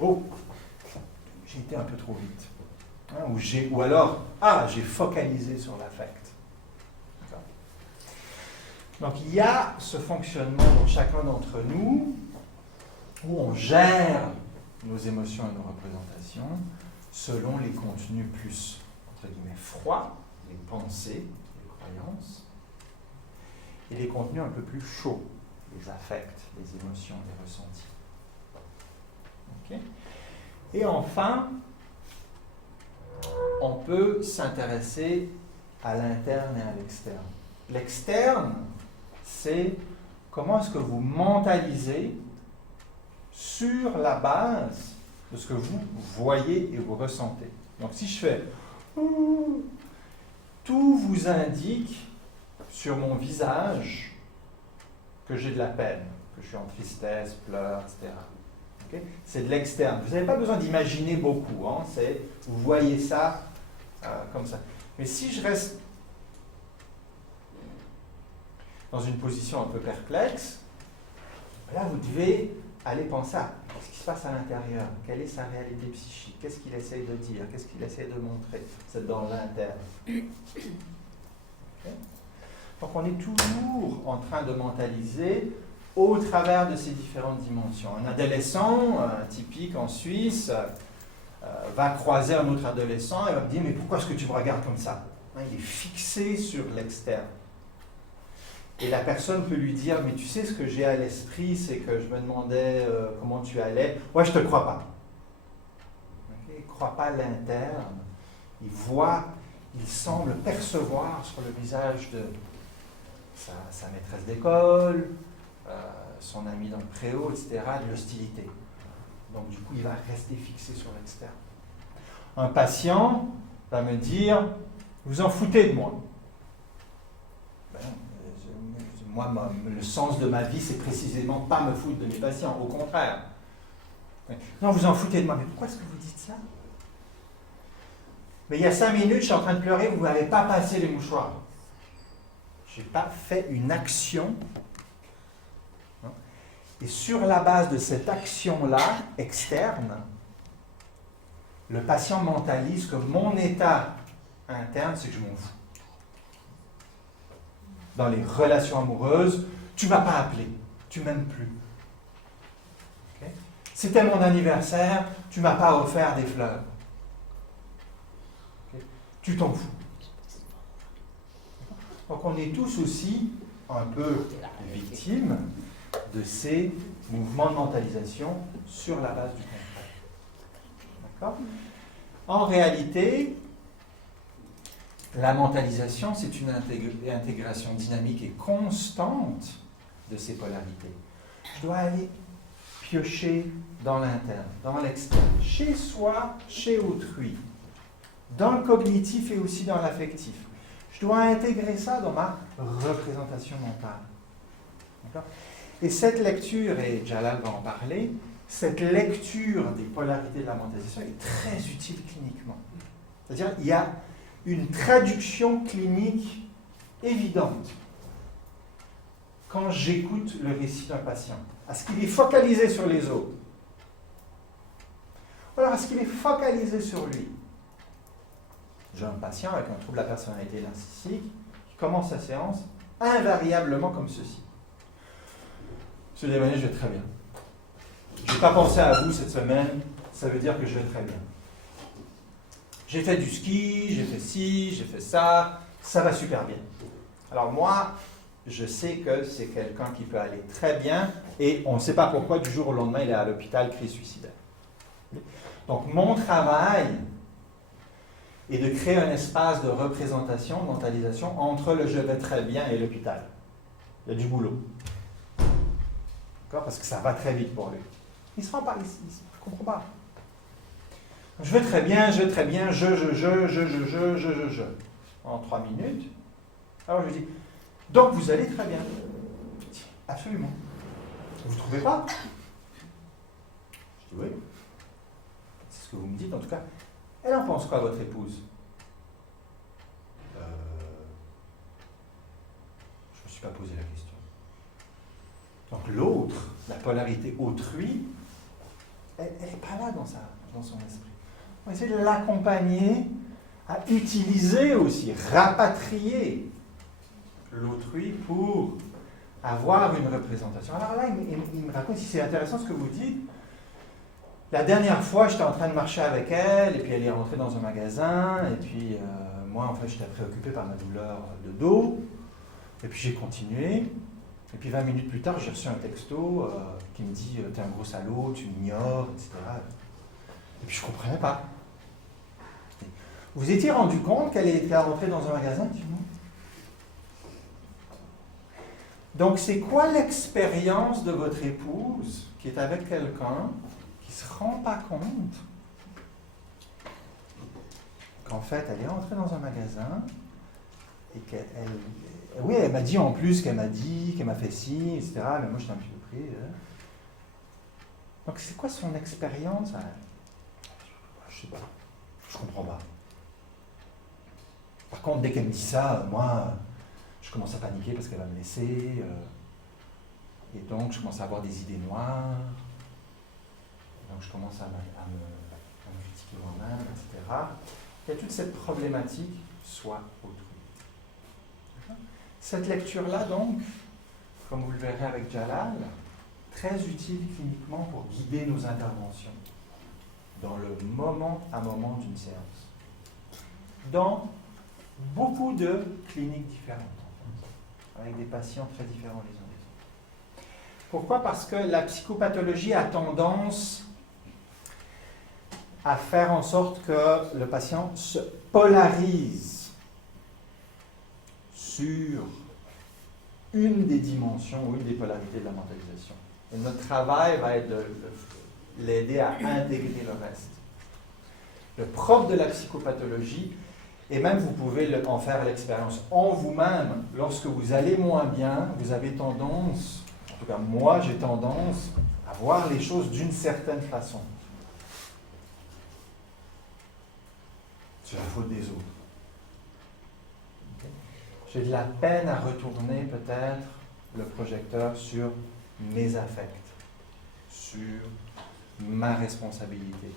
Oh, j'ai été un peu trop vite. Hein, ou alors, j'ai focalisé sur l'affect. Donc il y a ce fonctionnement dans chacun d'entre nous où on gère nos émotions et nos représentations selon les contenus plus, entre guillemets, froids, les pensées, les croyances, et les contenus un peu plus chauds, les affects, les émotions, les ressentis. Okay. Et enfin, on peut s'intéresser à l'interne et à l'externe. L'externe, c'est comment est-ce que vous mentalisez sur la base de ce que vous voyez et vous ressentez. Donc si je fais tout vous indique sur mon visage que j'ai de la peine, que je suis en tristesse, pleure, etc. Okay? C'est de l'externe. Vous n'avez pas besoin d'imaginer beaucoup. Hein? Vous voyez ça comme ça. Mais si je reste dans une position un peu perplexe, là vous devez aller penser à ce qui se passe à l'intérieur, quelle est sa réalité psychique, qu'est-ce qu'il essaye de dire, qu'est-ce qu'il essaye de montrer, c'est dans l'interne. Okay? Donc on est toujours en train de mentaliser au travers de ces différentes dimensions. Un adolescent typique en Suisse va croiser un autre adolescent et va me dire « Mais pourquoi est-ce que tu me regardes comme ça ?» Il est fixé sur l'externe. Et la personne peut lui dire, mais tu sais ce que j'ai à l'esprit, c'est que je me demandais comment tu allais. Ouais, je ne te crois pas. Okay? Il ne croit pas l'interne. Il semble percevoir sur le visage de sa maîtresse d'école, son ami dans le préau, etc., de l'hostilité. Donc du coup, il va rester fixé sur l'externe. Un patient va me dire, vous en foutez de moi. Moi, le sens de ma vie, c'est précisément pas me foutre de mes patients, au contraire. Non, vous en foutez de moi, mais pourquoi est-ce que vous dites ça? Mais il y a 5 minutes, je suis en train de pleurer, vous n'avez pas passé les mouchoirs. Je n'ai pas fait une action. Et sur la base de cette action-là, externe, le patient mentalise que mon état interne, c'est que je m'en fous. Dans les relations amoureuses, tu ne m'as pas appelé, tu ne m'aimes plus. Okay? C'était mon anniversaire, tu ne m'as pas offert des fleurs. Okay? Tu t'en fous. Donc on est tous aussi un peu victimes de ces mouvements de mentalisation sur la base du contraire. D'accord? En réalité, la mentalisation, c'est une intégration dynamique et constante de ces polarités. Je dois aller piocher dans l'interne, dans l'externe, chez soi, chez autrui, dans le cognitif et aussi dans l'affectif. Je dois intégrer ça dans ma représentation mentale. D'accord? Et cette lecture, et Jalal va en parler, cette lecture des polarités de la mentalisation est très utile cliniquement. C'est-à-dire, il y a une traduction clinique évidente quand j'écoute le récit d'un patient. Est-ce qu'il est focalisé sur les autres? Ou alors est-ce qu'il est focalisé sur lui? J'ai un patient avec un trouble de la personnalité narcissique qui commence sa séance invariablement comme ceci. Monsieur Desmonnets, je vais très bien. Je n'ai pas pensé à vous cette semaine, ça veut dire que je vais très bien. J'ai fait du ski, j'ai fait ci, j'ai fait ça, ça va super bien. Alors moi, je sais que c'est quelqu'un qui peut aller très bien et on ne sait pas pourquoi du jour au lendemain il est à l'hôpital, crise suicidaire. Donc mon travail est de créer un espace de représentation, de mentalisation entre le je vais très bien et l'hôpital. Il y a du boulot. D'accord? Parce que ça va très vite pour lui. Il ne se rend pas ici, il ne comprend pas. Je vais très bien, je vais très bien, je. En 3 minutes. Alors je dis, Donc vous allez très bien. Absolument. Vous ne trouvez pas? Je dis oui. C'est ce que vous me dites en tout cas. Elle en pense quoi, votre épouse? Je ne me suis pas posé la question. Donc l'autre, la polarité autrui, elle n'est pas là dans son esprit. On va essayer de l'accompagner à utiliser aussi, rapatrier l'autrui pour avoir une représentation. Alors là, il me raconte, si c'est intéressant ce que vous dites, la dernière fois, j'étais en train de marcher avec elle, et puis elle est rentrée dans un magasin, et puis moi, en fait, j'étais préoccupé par ma douleur de dos, et puis j'ai continué, et puis 20 minutes plus tard, j'ai reçu un texto qui me dit « T'es un gros salaud, tu m'ignores, etc. » Et puis je ne comprenais pas. Vous étiez rendu compte qu'elle était rentrée dans un magasin? Non. Donc, c'est quoi l'expérience de votre épouse qui est avec quelqu'un qui ne se rend pas compte qu'en fait, elle est rentrée dans un magasin et qu'elle... Oui, elle m'a dit en plus qu'elle m'a fait ci, etc. Mais moi, j'étais un petit peu pris. Donc, c'est quoi son expérience? Je ne sais pas. Je ne comprends pas. Par contre, dès qu'elle me dit ça, moi, je commence à paniquer parce qu'elle va me laisser. Et donc, je commence à avoir des idées noires. Donc, je commence à me critiquer moi-même, etc. Il y a toute cette problématique, soi, autrui. Cette lecture-là, donc, comme vous le verrez avec Jalal, très utile cliniquement pour guider nos interventions dans le moment à moment d'une séance. Dans beaucoup de cliniques différentes, avec des patients très différents les uns des autres. Pourquoi? Parce que la psychopathologie a tendance à faire en sorte que le patient se polarise sur une des dimensions ou une des polarités de la mentalisation. Et notre travail va être de l'aider à intégrer le reste. Le propre de la psychopathologie, et même vous pouvez en faire l'expérience en vous-même, lorsque vous allez moins bien, vous avez tendance, en tout cas moi j'ai tendance, à voir les choses d'une certaine façon. C'est la faute des autres. Okay. J'ai de la peine à retourner peut-être le projecteur sur mes affects, sur ma responsabilité,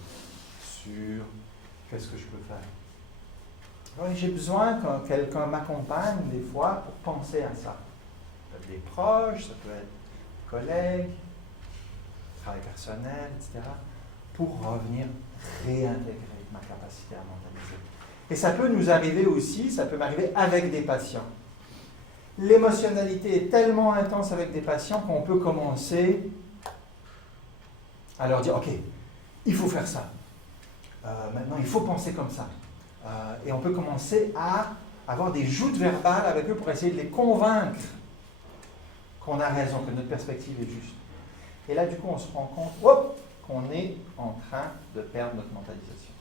sur qu'est-ce que je peux faire. Alors, j'ai besoin que quelqu'un m'accompagne des fois pour penser à ça. Ça peut être des proches, ça peut être des collègues, travail personnel, etc. Pour revenir réintégrer ma capacité à mentaliser. Et ça peut nous arriver aussi, ça peut m'arriver avec des patients. L'émotionnalité est tellement intense avec des patients qu'on peut commencer à leur dire « Ok, il faut faire ça. Maintenant, il faut penser comme ça. » Et on peut commencer à avoir des joutes verbales avec eux pour essayer de les convaincre qu'on a raison, que notre perspective est juste. Et là, du coup, on se rend compte qu'on est en train de perdre notre mentalisation.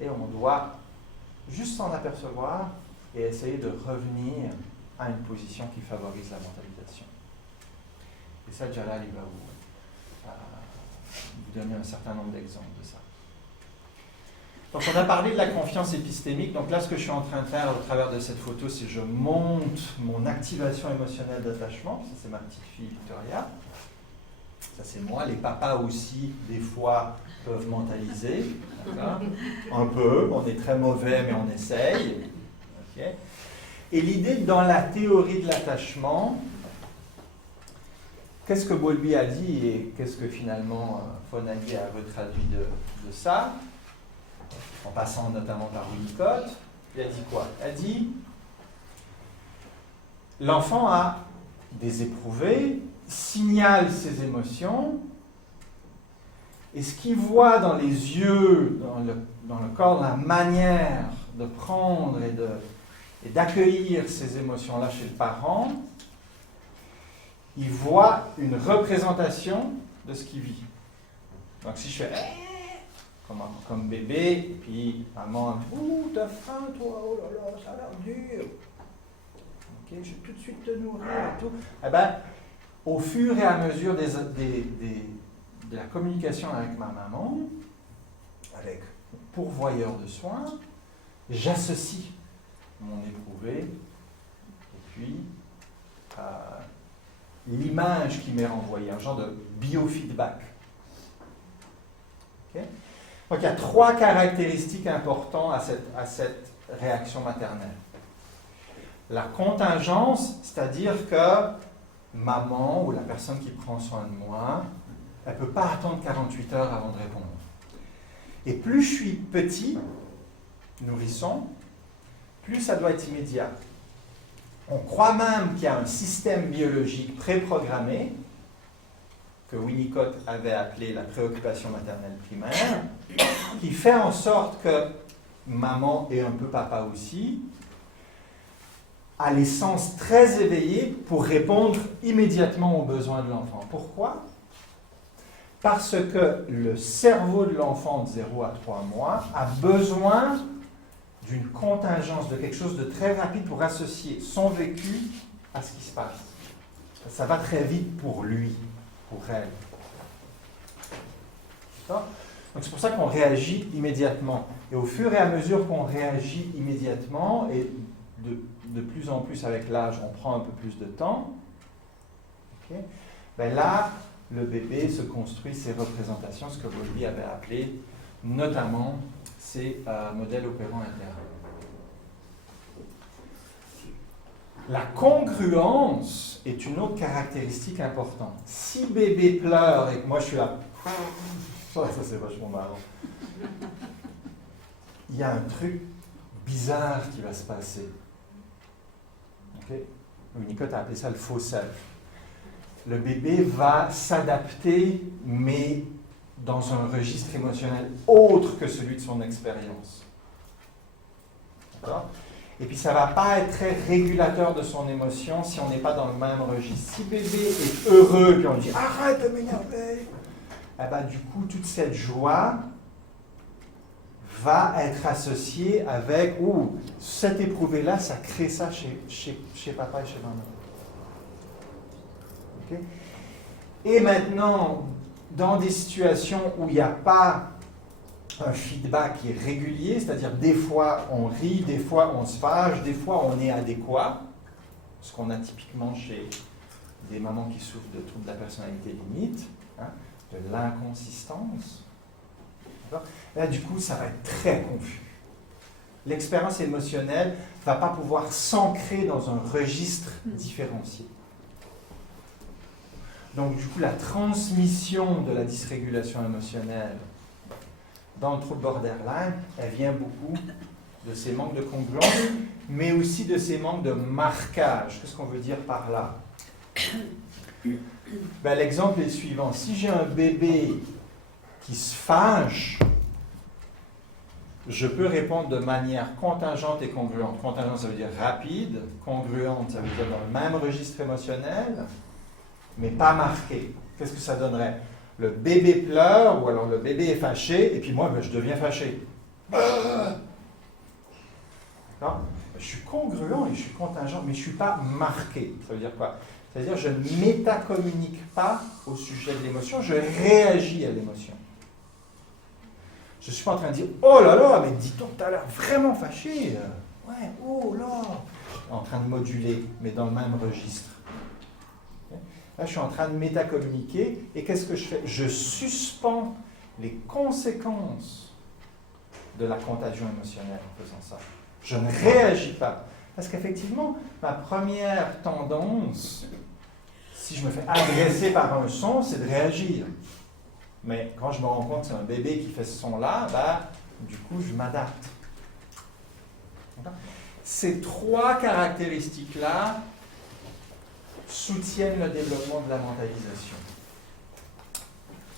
Et on doit juste s'en apercevoir et essayer de revenir à une position qui favorise la mentalisation. Et ça, Jalal, il va vous donner un certain nombre d'exemples de ça. Donc on a parlé de la confiance épistémique. Donc là, ce que je suis en train de faire au travers de cette photo, c'est que je monte mon activation émotionnelle d'attachement. Ça, c'est ma petite fille Victoria. Ça, c'est moi. Les papas aussi, des fois, peuvent mentaliser. Un peu. On est très mauvais, mais on essaye. Okay. Et l'idée, dans la théorie de l'attachement, qu'est-ce que Bowlby a dit et qu'est-ce que finalement Fonagy a retraduit de ça, en passant notamment par Winnicott, il a dit quoi? Il a dit l'enfant a des éprouvés, signale ses émotions, et ce qu'il voit dans les yeux, dans le corps, la manière de prendre et d'accueillir ces émotions-là chez le parent, il voit une représentation de ce qu'il vit. Donc si je fais comme bébé, et puis maman, ouh, t'as faim toi, oh là là, ça a l'air dur. Ok, je vais tout de suite te nourrir et tout. Eh ben, au fur et à mesure de la communication avec ma maman, avec le pourvoyeur de soins, j'associe mon éprouvé et puis l'image qui m'est renvoyée, un genre de biofeedback. Okay? Donc il y a 3 caractéristiques importantes à cette réaction maternelle. La contingence, c'est-à-dire que maman ou la personne qui prend soin de moi, elle ne peut pas attendre 48 heures avant de répondre. Et plus je suis petit, nourrisson, plus ça doit être immédiat. On croit même qu'il y a un système biologique préprogrammé, que Winnicott avait appelé la préoccupation maternelle primaire, qui fait en sorte que maman et un peu papa aussi a les sens très éveillés pour répondre immédiatement aux besoins de l'enfant. Pourquoi? Parce que le cerveau de l'enfant de 0 à 3 mois a besoin d'une contingence, de quelque chose de très rapide pour associer son vécu à ce qui se passe. Ça va très vite pour lui, pour elle. D'accord? Donc c'est pour ça qu'on réagit immédiatement. Et au fur et à mesure qu'on réagit immédiatement, et de plus en plus avec l'âge, on prend un peu plus de temps, okay? Ben là, le bébé se construit ses représentations, ce que Bowlby avait appelé notamment ses modèles opérants internes. La congruence est une autre caractéristique importante. Si bébé pleure et que moi je suis là, ça c'est vachement marrant, il y a un truc bizarre qui va se passer. Okay? Winnicott a appelé ça le faux self. Le bébé va s'adapter, mais dans un registre émotionnel autre que celui de son expérience. D'accord? Et puis ça ne va pas être très régulateur de son émotion si on n'est pas dans le même registre. Si bébé est heureux, puis on dit « Arrête de m'énerver », eh ben, du coup, toute cette joie va être associée avec « Ouh, cet éprouvé-là, ça crée ça chez papa et chez maman. » Okay? Et maintenant, dans des situations où il n'y a pas un feedback qui est régulier, c'est-à-dire des fois on rit, des fois on se fâche, des fois on est adéquat, ce qu'on a typiquement chez des mamans qui souffrent de troubles de la personnalité limite, hein, de l'inconsistance. Là, du coup, ça va être très confus. L'expérience émotionnelle ne va pas pouvoir s'ancrer dans un registre différencié. Donc, du coup, la transmission de la dysrégulation émotionnelle dans le trouble borderline, elle vient beaucoup de ces manques de congruence, mais aussi de ces manques de marquage. Qu'est-ce qu'on veut dire par là? Ben, l'exemple est le suivant. Si j'ai un bébé qui se fâche, je peux répondre de manière contingente et congruente. Contingente, ça veut dire rapide. Congruente, ça veut dire dans le même registre émotionnel, mais pas marqué. Qu'est-ce que ça donnerait? Le bébé pleure, ou alors le bébé est fâché, et puis moi, ben, je deviens fâché. Non? Je suis congruent et je suis contingent, mais je ne suis pas marqué. Ça veut dire quoi? Ça veut dire que je ne métacommunique pas au sujet de l'émotion, je réagis à l'émotion. Je ne suis pas en train de dire « Oh là là, mais dis donc, tu as l'air vraiment fâché. » Ouais, oh là. En train de moduler, mais dans le même registre. Là, je suis en train de métacommuniquer, et qu'est-ce que je fais? Je suspends les conséquences de la contagion émotionnelle en faisant ça. Je ne réagis pas. Parce qu'effectivement, ma première tendance, si je me fais agresser par un son, c'est de réagir. Mais quand je me rends compte que c'est un bébé qui fait ce son-là, bah, du coup, je m'adapte. Ces 3 caractéristiques-là soutiennent le développement de la mentalisation.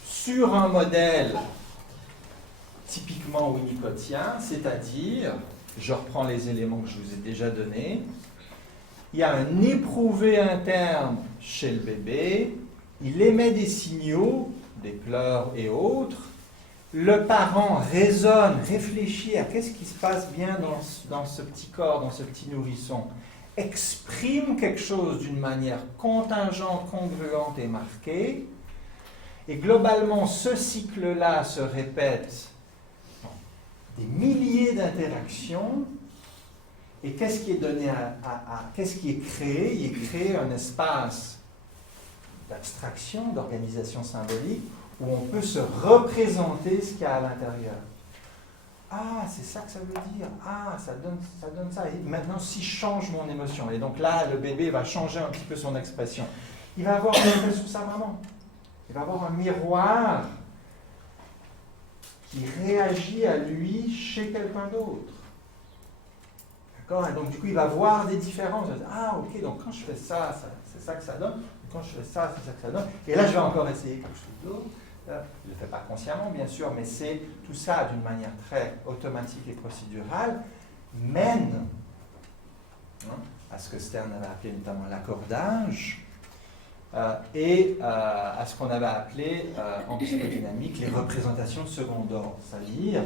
Sur un modèle typiquement winnicottien, c'est-à-dire, je reprends les éléments que je vous ai déjà donnés, il y a un éprouvé interne chez le bébé, il émet des signaux, des pleurs et autres, le parent raisonne, réfléchit à qu'est-ce qui se passe bien dans ce petit corps, dans ce petit nourrisson, exprime quelque chose d'une manière contingente, congruente et marquée, et globalement, ce cycle-là se répète dans des milliers d'interactions, et qu'est-ce qui est donné qu'est-ce qui est créé? Il est créé un espace d'abstraction, d'organisation symbolique, où on peut se représenter ce qu'il y a à l'intérieur. Ah, c'est ça que ça veut dire. Ah, ça donne ça. Et maintenant, si je change mon émotion, et donc là, le bébé va changer un petit peu son expression, il va avoir un effet sur sa maman. Il va avoir un miroir qui réagit à lui chez quelqu'un d'autre. D'accord? Et donc, du coup, il va voir des différences. Il va dire, ah, ok, donc quand je fais ça, c'est ça que ça donne. Quand je fais ça, c'est ça que ça donne. Et là, je vais encore essayer quelque chose d'autre. Je ne le fais pas consciemment, bien sûr, mais c'est tout ça d'une manière très automatique et procédurale mène à ce que Stern avait appelé notamment l'accordage et à ce qu'on avait appelé en psychodynamique les représentations de second ordre. C'est-à-dire,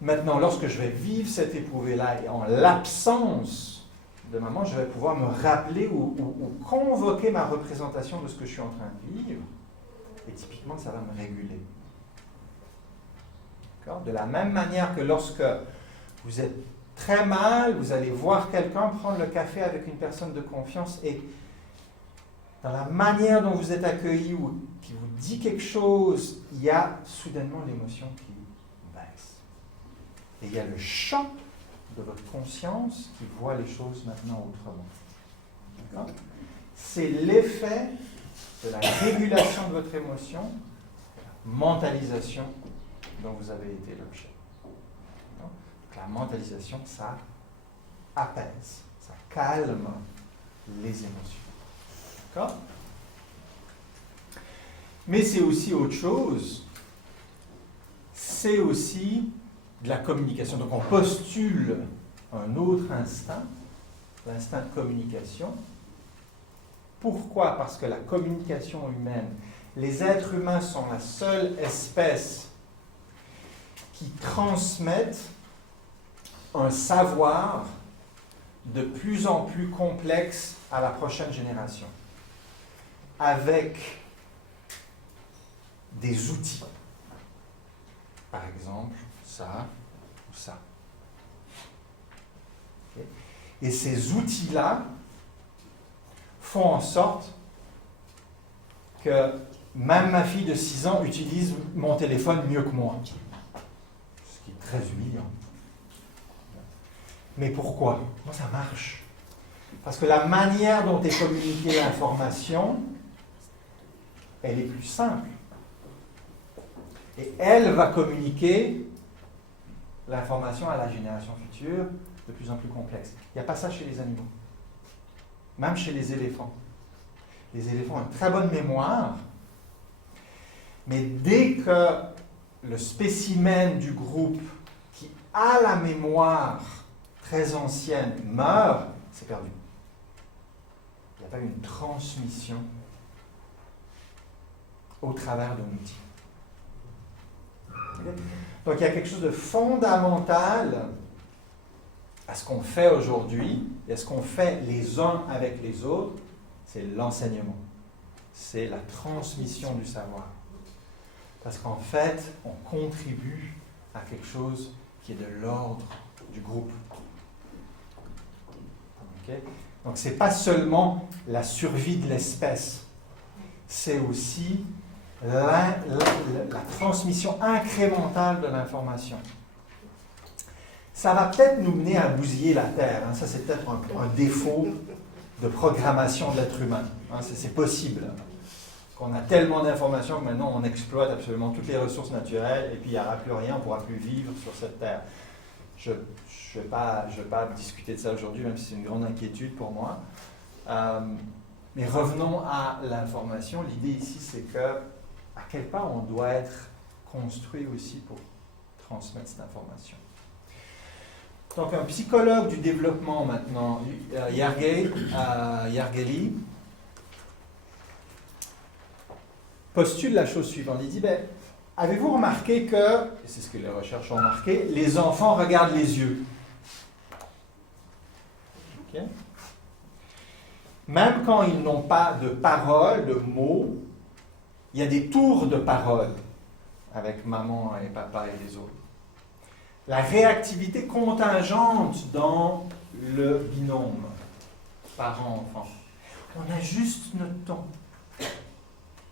maintenant, lorsque je vais vivre cette éprouvée-là et en l'absence de maman, je vais pouvoir me rappeler ou convoquer ma représentation de ce que je suis en train de vivre. Et typiquement, ça va me réguler. D'accord? De la même manière que lorsque vous êtes très mal, vous allez voir quelqu'un prendre le café avec une personne de confiance et dans la manière dont vous êtes accueilli ou qui vous dit quelque chose, il y a soudainement l'émotion qui baisse. Et il y a le champ de votre conscience qui voit les choses maintenant autrement. D'accord? C'est l'effet de la régulation de votre émotion, mentalisation dont vous avez été l'objet. Donc, la mentalisation, ça apaise, ça calme les émotions. D'accord? Mais c'est aussi autre chose, c'est aussi de la communication. Donc on postule un autre instinct, l'instinct de communication. Pourquoi? Parce que la communication humaine, les êtres humains sont la seule espèce qui transmettent un savoir de plus en plus complexe à la prochaine génération, avec des outils. Par exemple, ça ou ça. Okay? Et ces outils-là font en sorte que même ma fille de 6 ans utilise mon téléphone mieux que moi. Ce qui est très humiliant. Mais pourquoi? Moi, ça marche. Parce que la manière dont est communiquée l'information, elle est plus simple. Et elle va communiquer l'information à la génération future de plus en plus complexe. Il n'y a pas ça chez les animaux. Même chez les éléphants. Les éléphants ont une très bonne mémoire, mais dès que le spécimen du groupe qui a la mémoire très ancienne meurt, c'est perdu. Il n'y a pas une transmission au travers d'un outil. Okay? Donc il y a quelque chose de fondamental à ce qu'on fait aujourd'hui et à ce qu'on fait les uns avec les autres, c'est l'enseignement. C'est la transmission du savoir. Parce qu'en fait, on contribue à quelque chose qui est de l'ordre du groupe. Okay? Donc ce n'est pas seulement la survie de l'espèce, c'est aussi la transmission incrémentale de l'information. Ça va peut-être nous mener à bousiller la Terre. Hein. Ça, c'est peut-être un défaut de programmation de l'être humain. Hein. C'est possible. Qu'on a tellement d'informations que maintenant on exploite absolument toutes les ressources naturelles et puis il n'y aura plus rien, on ne pourra plus vivre sur cette Terre. Je ne vais pas discuter de ça aujourd'hui, même si c'est une grande inquiétude pour moi. Mais revenons à l'information. L'idée ici, c'est que à quel point on doit être construit aussi pour transmettre cette information. Donc un psychologue du développement maintenant, Järgeli, postule la chose suivante. Il dit, Avez-vous remarqué que, et c'est ce que les recherches ont remarqué, les enfants regardent les yeux? Ok? Même quand ils n'ont pas de paroles, de mots, il y a des tours de parole avec maman et papa et les autres. La réactivité contingente dans le binôme parent-enfant. On ajuste notre ton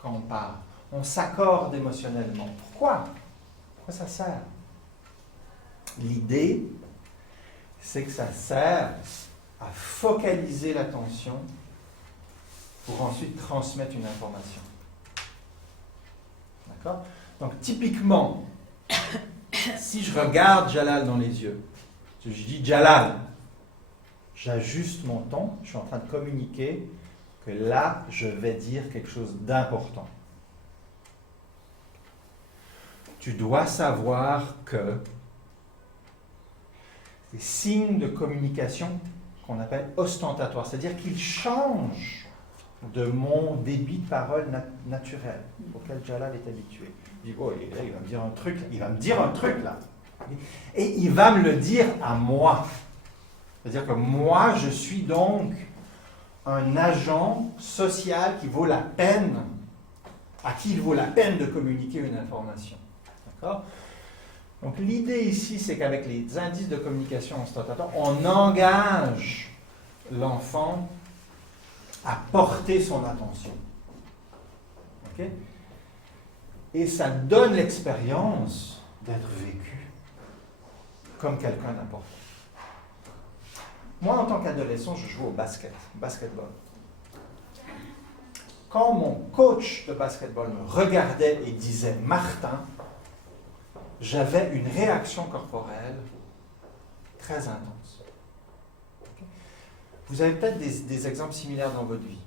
quand on parle. On s'accorde émotionnellement. Pourquoi? Pourquoi ça sert? L'idée, c'est que ça sert à focaliser l'attention pour ensuite transmettre une information. D'accord? Donc, typiquement, si je regarde Jalal dans les yeux, je dis Jalal, j'ajuste mon ton, je suis en train de communiquer que là, je vais dire quelque chose d'important. Tu dois savoir que des signes de communication qu'on appelle ostentatoires, c'est-à-dire qu'ils changent de mon débit de parole naturel auquel Jalal est habitué. Il dit, oh, il va me dire un truc, il va me dire un truc là. Et il va me le dire à moi. C'est-à-dire que moi, je suis donc un agent social qui vaut la peine, à qui il vaut la peine de communiquer une information. D'accord? Donc l'idée ici, c'est qu'avec les indices de communication ostentatoire, on engage l'enfant à porter son attention. Ok? Et ça donne l'expérience d'être vécu comme quelqu'un d'important. Moi, en tant qu'adolescent, je jouais au basketball. Quand mon coach de basketball me regardait et disait « Martin », j'avais une réaction corporelle très intense. Okay? Vous avez peut-être des exemples similaires dans votre vie.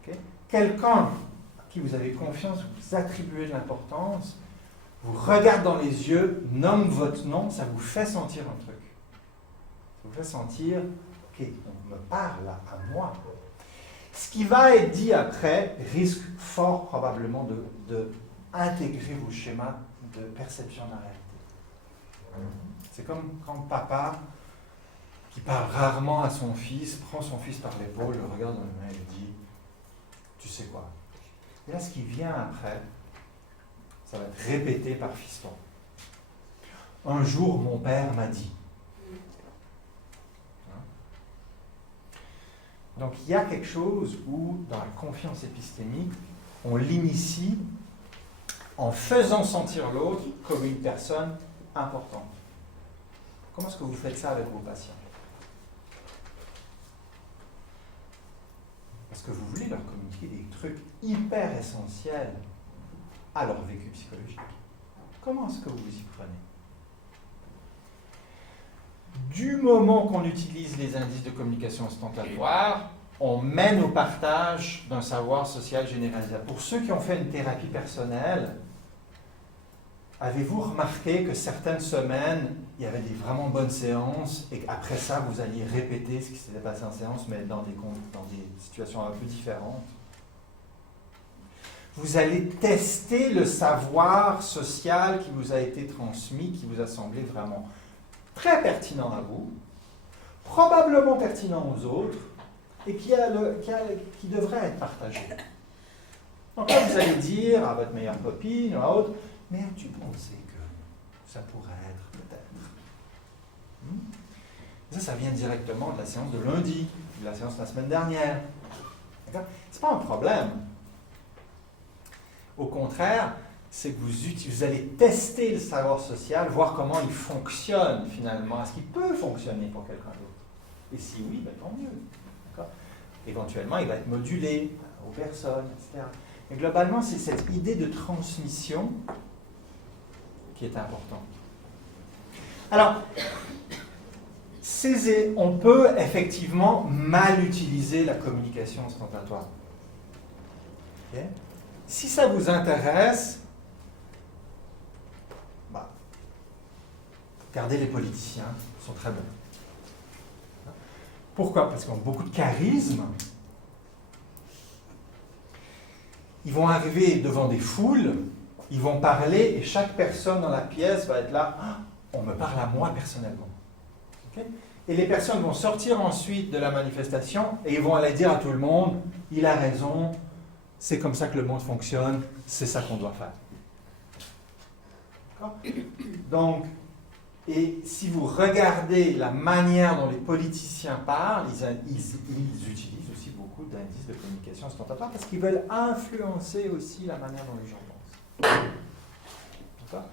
Okay? Quelqu'un à qui vous avez confiance, vous attribuez de l'importance, vous regarde dans les yeux, nomme votre nom, ça vous fait sentir un truc. Ça vous fait sentir, ok, on me parle à moi. Ce qui va être dit après risque fort probablement de intégrer vos schémas de perception de la réalité. C'est comme quand papa, qui parle rarement à son fils, prend son fils par l'épaule, le regarde dans les mains et lui dit « Tu sais quoi ?» Et là, ce qui vient après, ça va être répété par fiston. Un jour, mon père m'a dit. Donc, il y a quelque chose où, dans la confiance épistémique, on l'initie en faisant sentir l'autre comme une personne importante. Comment est-ce que vous faites ça avec vos patients? Parce que vous voulez leur communiquer des trucs hyper essentiels à leur vécu psychologique. Comment est-ce que vous y prenez? Du moment qu'on utilise les indices de communication ostentatoire, on mène au partage d'un savoir social généralisable. Pour ceux qui ont fait une thérapie personnelle, avez-vous remarqué que certaines semaines, il y avait des vraiment bonnes séances et qu'après ça, vous alliez répéter ce qui s'était passé en séance, mais dans des situations un peu différentes? Vous allez tester le savoir social qui vous a été transmis, qui vous a semblé vraiment très pertinent à vous, probablement pertinent aux autres, et qui devrait être partagé. Donc là, vous allez dire à votre meilleure copine ou à autre, mais as-tu pensé que ça pourrait être peut-être? Ça vient directement de la séance de lundi, de la séance de la semaine dernière. Ce n'est pas un problème. Au contraire, c'est que vous allez tester le savoir social, voir comment il fonctionne finalement. Est-ce qu'il peut fonctionner pour quelqu'un d'autre? Et si oui, ben, tant mieux. D'accord? Éventuellement, il va être modulé aux personnes, etc. Mais globalement, c'est cette idée de transmission qui est importante. Alors, on peut effectivement mal utiliser la communication ostentatoire. Okay? Si ça vous intéresse, regardez les politiciens, ils sont très bons. Pourquoi? Parce qu'ils ont beaucoup de charisme. Ils vont arriver devant des foules, Ils vont parler et chaque personne dans la pièce va être là. Ah, on me parle à moi personnellement. Okay? Et les personnes vont sortir ensuite de la manifestation et ils vont aller dire à tout le monde, il a raison, c'est comme ça que le monde fonctionne, c'est ça qu'on doit faire. D'accord? Donc, et si vous regardez la manière dont les politiciens parlent, ils utilisent aussi beaucoup d'indices de communication ostentatoire parce qu'ils veulent influencer aussi la manière dont les gens pensent. D'accord?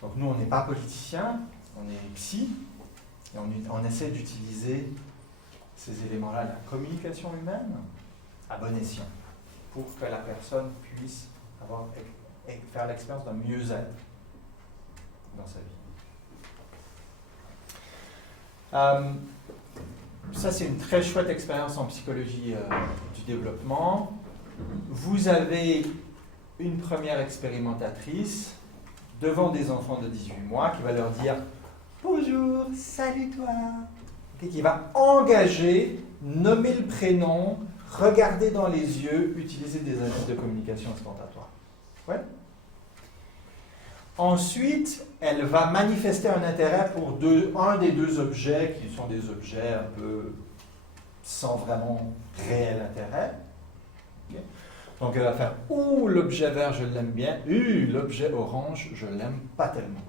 Donc nous, on n'est pas politiciens, on est psy, et on essaie d'utiliser ces éléments-là, la communication humaine, à bon escient, pour que la personne puisse faire l'expérience d'un mieux-être dans sa vie. Ça, c'est une très chouette expérience en psychologie du développement. Vous avez une première expérimentatrice devant des enfants de 18 mois qui va leur dire « Bonjour, salut toi !» et qui va engager, nommer le prénom, regarder dans les yeux, utiliser des indices de communication ostentatoire. Ouais. Ensuite, elle va manifester un intérêt pour un des deux objets qui sont des objets un peu sans vraiment réel intérêt. Okay. Donc elle va faire « Ouh, l'objet vert, je l'aime bien. L'objet orange, je l'aime pas tellement. »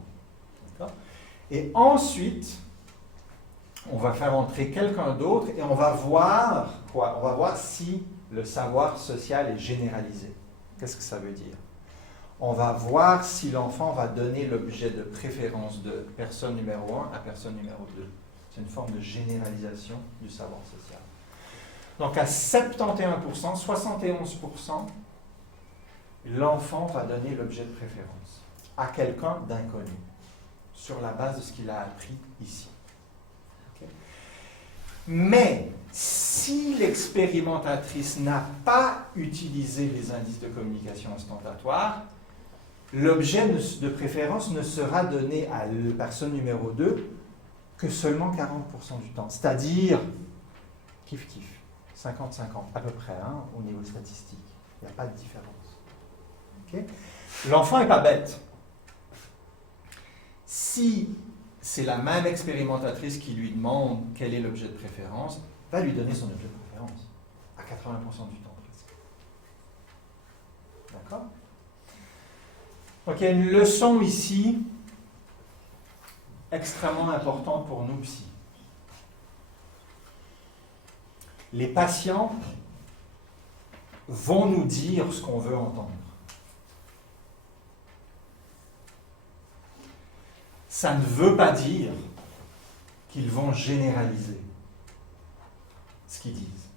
Et ensuite, on va faire entrer quelqu'un d'autre et on va voir quoi? On va voir si le savoir social est généralisé. Qu'est-ce que ça veut dire? On va voir si l'enfant va donner l'objet de préférence de personne numéro 1 à personne numéro 2. C'est une forme de généralisation du savoir social. Donc à 71%, 71%, l'enfant va donner l'objet de préférence à quelqu'un d'inconnu, sur la base de ce qu'il a appris ici. Okay? Mais si l'expérimentatrice n'a pas utilisé les indices de communication ostentatoire, l'objet de préférence ne sera donné à la personne numéro 2 que seulement 40% du temps. C'est-à-dire, kiff-kiff, 50-50, à peu près, hein, au niveau statistique. Il n'y a pas de différence. Okay? L'enfant n'est pas bête. Si c'est la même expérimentatrice qui lui demande quel est l'objet de préférence, va lui donner son objet de préférence, à 80% du temps presque. D'accord? Donc il y a une leçon ici extrêmement importante pour nous psy. Les patients vont nous dire ce qu'on veut entendre. Ça ne veut pas dire qu'ils vont généraliser ce qu'ils disent.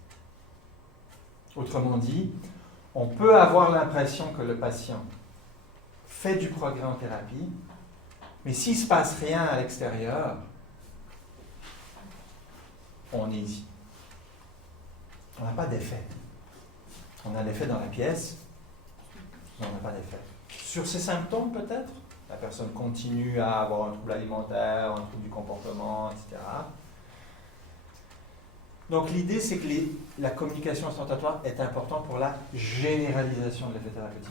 Autrement dit, on peut avoir l'impression que le patient fait du progrès en thérapie, mais s'il ne se passe rien à l'extérieur, on est ici. On n'a pas d'effet. On a l'effet dans la pièce, mais on n'a pas d'effet. Sur ces symptômes, peut-être, la personne continue à avoir un trouble alimentaire, un trouble du comportement, etc. Donc l'idée, c'est que la communication ostentatoire est importante pour la généralisation de l'effet thérapeutique.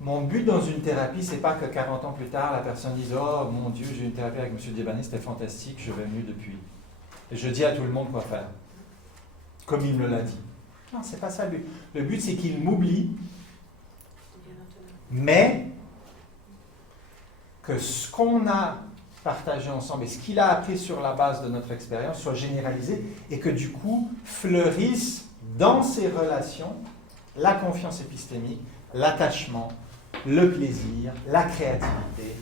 Mon but dans une thérapie, c'est pas que 40 ans plus tard, la personne dise « Oh mon Dieu, j'ai eu une thérapie avec M. Diabani, c'était fantastique, je vais mieux depuis. » Et je dis à tout le monde quoi faire, comme il me l'a dit. Non, c'est pas ça le but. Le but, c'est qu'il m'oublie, mais que ce qu'on a partagé ensemble et ce qu'il a appris sur la base de notre expérience soit généralisé et que du coup fleurisse dans ces relations la confiance épistémique, l'attachement, le plaisir, la créativité,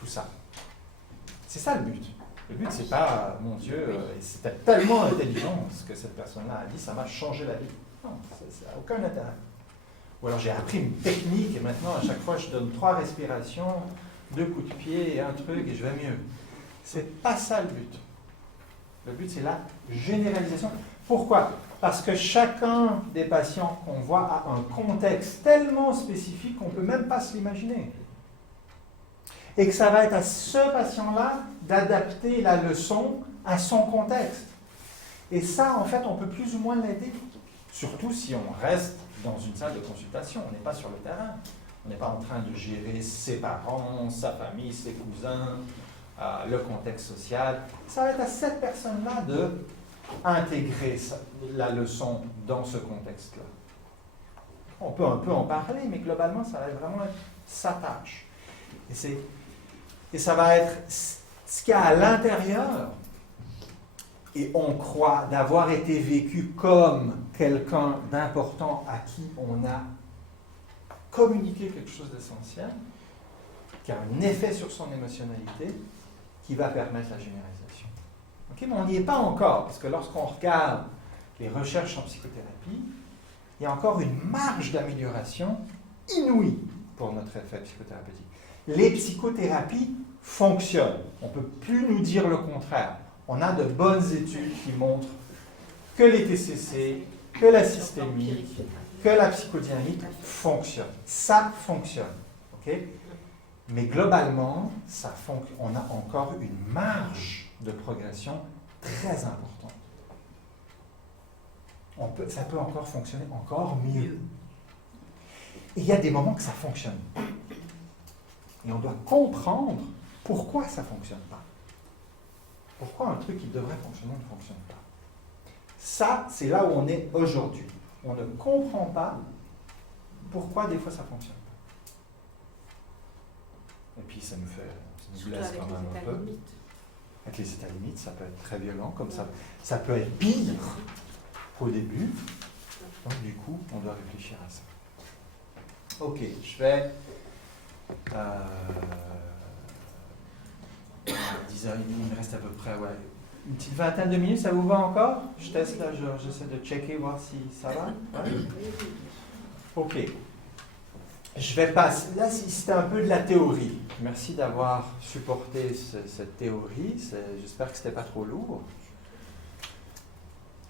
tout ça. C'est ça le but. Le but, c'est pas, mon Dieu, c'était tellement intelligent ce que cette personne-là a dit, ça m'a changé la vie. Non, ça n'a aucun intérêt. Ou alors j'ai appris une technique et maintenant à chaque fois je donne 3 respirations, 2 coups de pied et un truc et je vais mieux. C'est pas ça le but. Le but, c'est la généralisation. Pourquoi? Parce que chacun des patients qu'on voit a un contexte tellement spécifique qu'on ne peut même pas se l'imaginer. Et que ça va être à ce patient-là d'adapter la leçon à son contexte. Et ça, en fait, on peut plus ou moins l'aider. Surtout si on reste dans une salle de consultation, on n'est pas sur le terrain. On n'est pas en train de gérer ses parents, sa famille, ses cousins, le contexte social. Ça va être à cette personne-là de intégrer la leçon dans ce contexte-là. On peut un peu en parler, mais globalement, ça va être vraiment sa tâche. Et ça va être ce qu'il y a à l'intérieur. Et on croit d'avoir été vécu comme quelqu'un d'important à qui on a communiqué quelque chose d'essentiel, qui a un effet sur son émotionnalité, qui va permettre la généralisation. Okay, mais on n'y est pas encore, parce que lorsqu'on regarde les recherches en psychothérapie, il y a encore une marge d'amélioration inouïe pour notre effet psychothérapeutique. Les psychothérapies fonctionnent. On ne peut plus nous dire le contraire. On a de bonnes études qui montrent que les TCC, que la systémique, que la psychodynamique fonctionnent. Ça fonctionne. Okay? Mais globalement, on a encore une marge de progression très importante. Ça peut encore fonctionner encore mieux. Et il y a des moments que ça ne fonctionne pas. Et on doit comprendre pourquoi ça ne fonctionne pas. Pourquoi un truc qui devrait fonctionner ne fonctionne pas. Ça, c'est là où on est aujourd'hui. On ne comprend pas pourquoi des fois ça ne fonctionne pas. Et puis ça nous blesse quand même un peu. Avec les états limites, ça peut être très violent, comme ça peut être pire qu'au début. Donc du coup, on doit réfléchir à ça. Ok, je vais... 10h30, il me reste à peu près une petite vingtaine de minutes, ça vous va encore? Je teste là, j'essaie de checker, voir si ça va. Ouais. Ok. Je vais passer, là c'était un peu de la théorie. Merci d'avoir supporté cette théorie, j'espère que c'était pas trop lourd.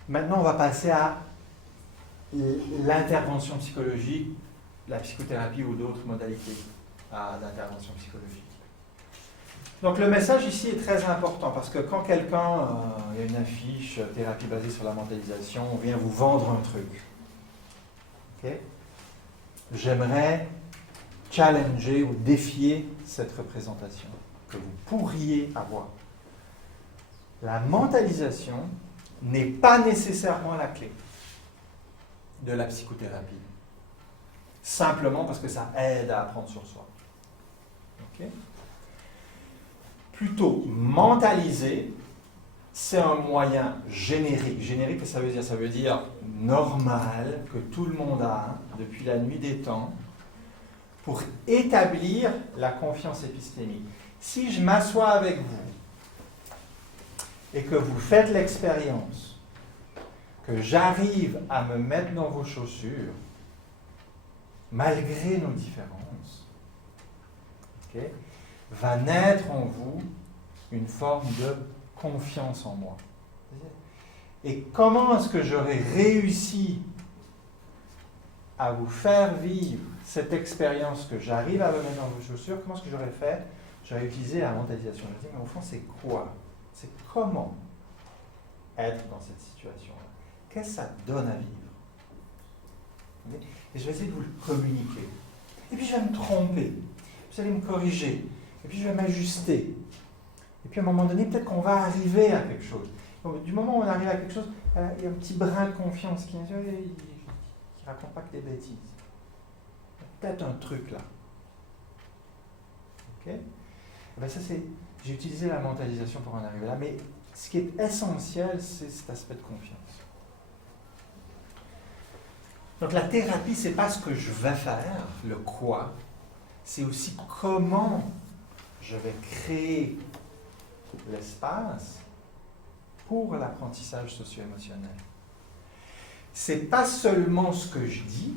Maintenant on va passer à l'intervention psychologique, la psychothérapie ou d'autres modalités d'intervention psychologique. Donc le message ici est très important parce que quand quelqu'un, il y a une affiche thérapie basée sur la mentalisation, on vient vous vendre un truc. Okay? J'aimerais challenger ou défier cette représentation que vous pourriez avoir. La mentalisation n'est pas nécessairement la clé de la psychothérapie. Simplement parce que ça aide à apprendre sur soi. Okay? Plutôt, mentaliser, c'est un moyen générique. Générique, ça veut dire? Ça veut dire normal, que tout le monde a depuis la nuit des temps, pour établir la confiance épistémique. Si je m'assois avec vous et que vous faites l'expérience, que j'arrive à me mettre dans vos chaussures, malgré nos différences, okay, va naître en vous une forme de confiance en moi. Et comment est-ce que j'aurais réussi à vous faire vivre cette expérience que j'arrive à me mettre dans vos chaussures? Comment est-ce que j'aurais fait? J'aurais utilisé la mentalisation. Je me dis, mais au fond, c'est quoi? C'est comment être dans cette situation-là? Qu'est-ce que ça donne à vivre? Et je vais essayer de vous le communiquer. Et puis je vais me tromper. Vous allez me corriger. Et puis je vais m'ajuster. Et puis à un moment donné, peut-être qu'on va arriver à quelque chose. Donc, du moment où on arrive à quelque chose, il y a un petit brin de confiance qui ne raconte pas que des bêtises. Il y a peut-être un truc là. Ok? Et bien ça, j'ai utilisé la mentalisation pour en arriver là, mais ce qui est essentiel, c'est cet aspect de confiance. Donc la thérapie, c'est pas ce que je vais faire, le quoi, c'est aussi comment je vais créer l'espace pour l'apprentissage socio-émotionnel. C'est pas seulement ce que je dis,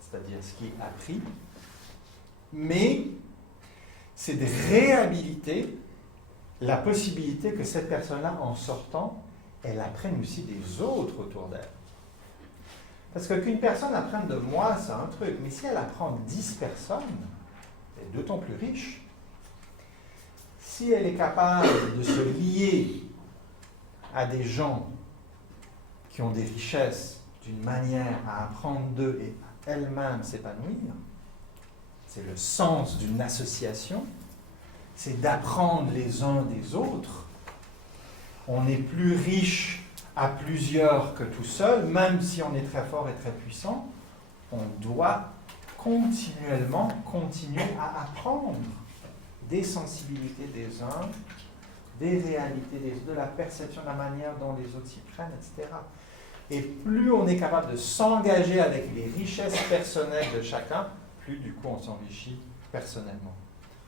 c'est-à-dire ce qui est appris, mais c'est de réhabiliter la possibilité que cette personne-là, en sortant, elle apprenne aussi des autres autour d'elle. Parce qu'une personne apprenne de moi, c'est un truc, mais si elle apprend 10 personnes, elle est d'autant plus riche. Si elle est capable de se lier à des gens qui ont des richesses d'une manière à apprendre d'eux et à elle-même s'épanouir, c'est le sens d'une association, c'est d'apprendre les uns des autres. On est plus riche à plusieurs que tout seul, même si on est très fort et très puissant. On doit continuellement continuer à apprendre des sensibilités des uns, des réalités des autres, de la perception, de la manière dont les autres s'y prennent, etc. Et plus on est capable de s'engager avec les richesses personnelles de chacun, plus du coup on s'enrichit personnellement.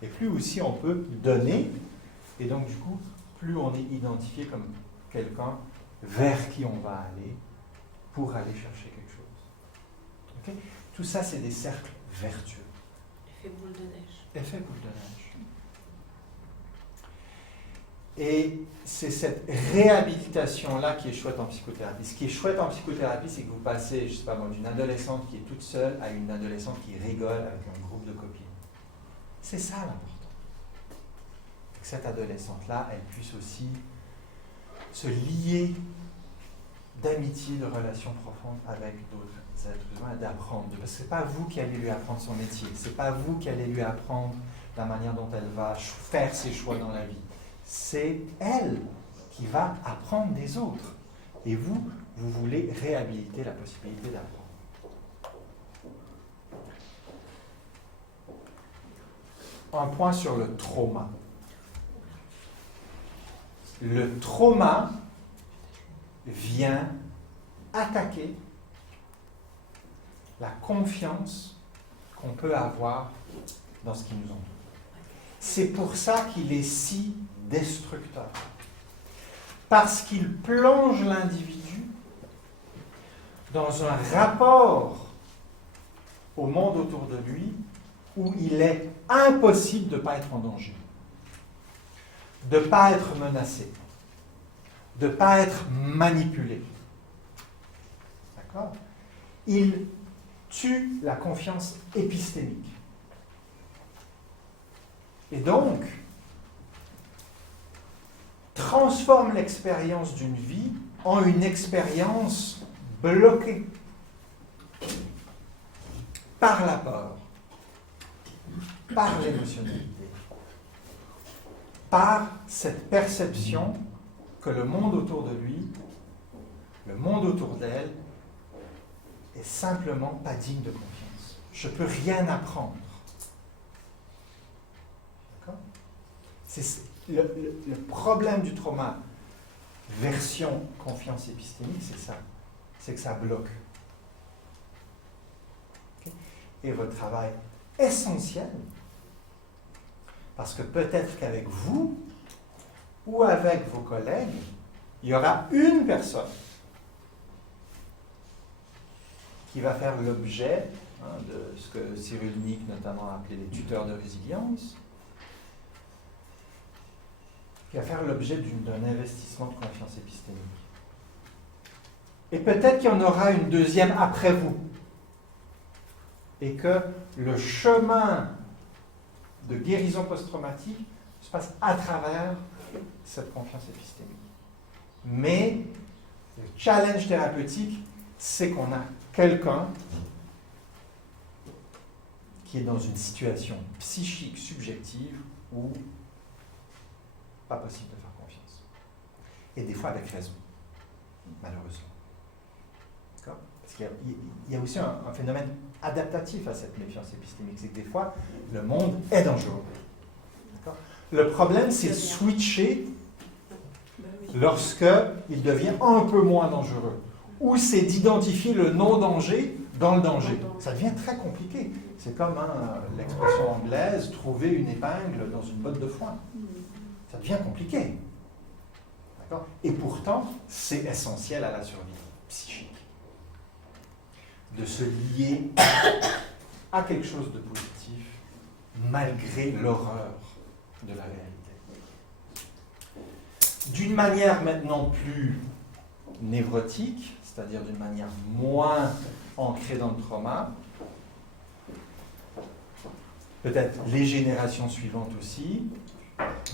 Et plus aussi on peut donner, et donc du coup, plus on est identifié comme quelqu'un vers qui on va aller pour aller chercher quelque chose. Okay? Tout ça, c'est des cercles vertueux. Effet boule de neige. Effet boule de neige. Et c'est cette réhabilitation-là qui est chouette en psychothérapie. Ce qui est chouette en psychothérapie, c'est que vous passez, je ne sais pas moi, d'une adolescente qui est toute seule à une adolescente qui rigole avec un groupe de copines. C'est ça l'important. Que cette adolescente-là, elle puisse aussi se lier d'amitié, de relations profondes avec d'autres êtres humains, d'apprendre. Parce que ce n'est pas vous qui allez lui apprendre son métier, ce n'est pas vous qui allez lui apprendre la manière dont elle va faire ses choix dans la vie. C'est elle qui va apprendre des autres. Et vous, vous voulez réhabiliter la possibilité d'apprendre. Un point sur le trauma. Le trauma vient attaquer la confiance qu'on peut avoir dans ce qui nous entoure. C'est pour ça qu'il est si destructeur. Parce qu'il plonge l'individu dans un rapport au monde autour de lui où il est impossible de ne pas être en danger, de ne pas être menacé, de ne pas être manipulé. D'accord ? Il tue la confiance épistémique. Et donc, transforme l'expérience d'une vie en une expérience bloquée par la peur, par l'émotionnalité, par cette perception que le monde autour de lui, le monde autour d'elle, est simplement pas digne de confiance. Je ne peux rien apprendre. D'accord ? C'est le problème du trauma, version confiance épistémique, c'est ça. C'est que ça bloque. Okay ? Et votre travail essentiel, parce que peut-être qu'avec vous ou avec vos collègues, il y aura une personne qui va faire l'objet de ce que Cyril Nick notamment a appelé les tuteurs de résilience, qui va faire l'objet d'un investissement de confiance épistémique. Et peut-être qu'il y en aura une deuxième après vous. Et que le chemin de guérison post-traumatique se passe à travers cette confiance épistémique. Mais le challenge thérapeutique, c'est qu'on a quelqu'un qui est dans une situation psychique subjective où pas possible de faire confiance. Et des fois avec raison, malheureusement. D'accord ? Parce qu'il y a aussi un phénomène adaptatif à cette méfiance épistémique, c'est que des fois, le monde est dangereux. D'accord ? Le problème, c'est de switcher lorsqu'il devient un peu moins dangereux. Ou c'est d'identifier le non-danger dans le danger. Ça devient très compliqué. C'est comme l'expression anglaise, trouver une épingle dans une botte de foin. Ça devient compliqué. D'accord ? Et pourtant, c'est essentiel à la survie psychique. De se lier à quelque chose de positif malgré l'horreur de la réalité. D'une manière maintenant plus névrotique, c'est-à-dire d'une manière moins ancrée dans le trauma, peut-être les générations suivantes aussi,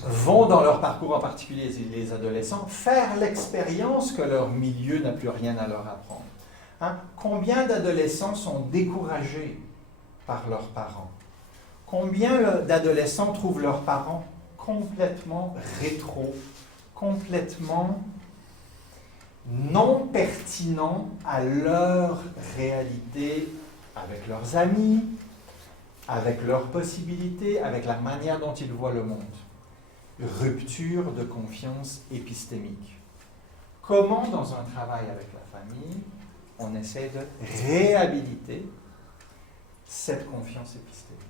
vont dans leur parcours, en particulier les adolescents, faire l'expérience que leur milieu n'a plus rien à leur apprendre. Combien d'adolescents sont découragés par leurs parents Combien d'adolescents trouvent leurs parents complètement rétro, complètement non pertinents à leur réalité, avec leurs amis, avec leurs possibilités, avec la manière dont ils voient le monde? Rupture de confiance épistémique. Comment, dans un travail avec la famille, on essaie de réhabiliter cette confiance épistémique,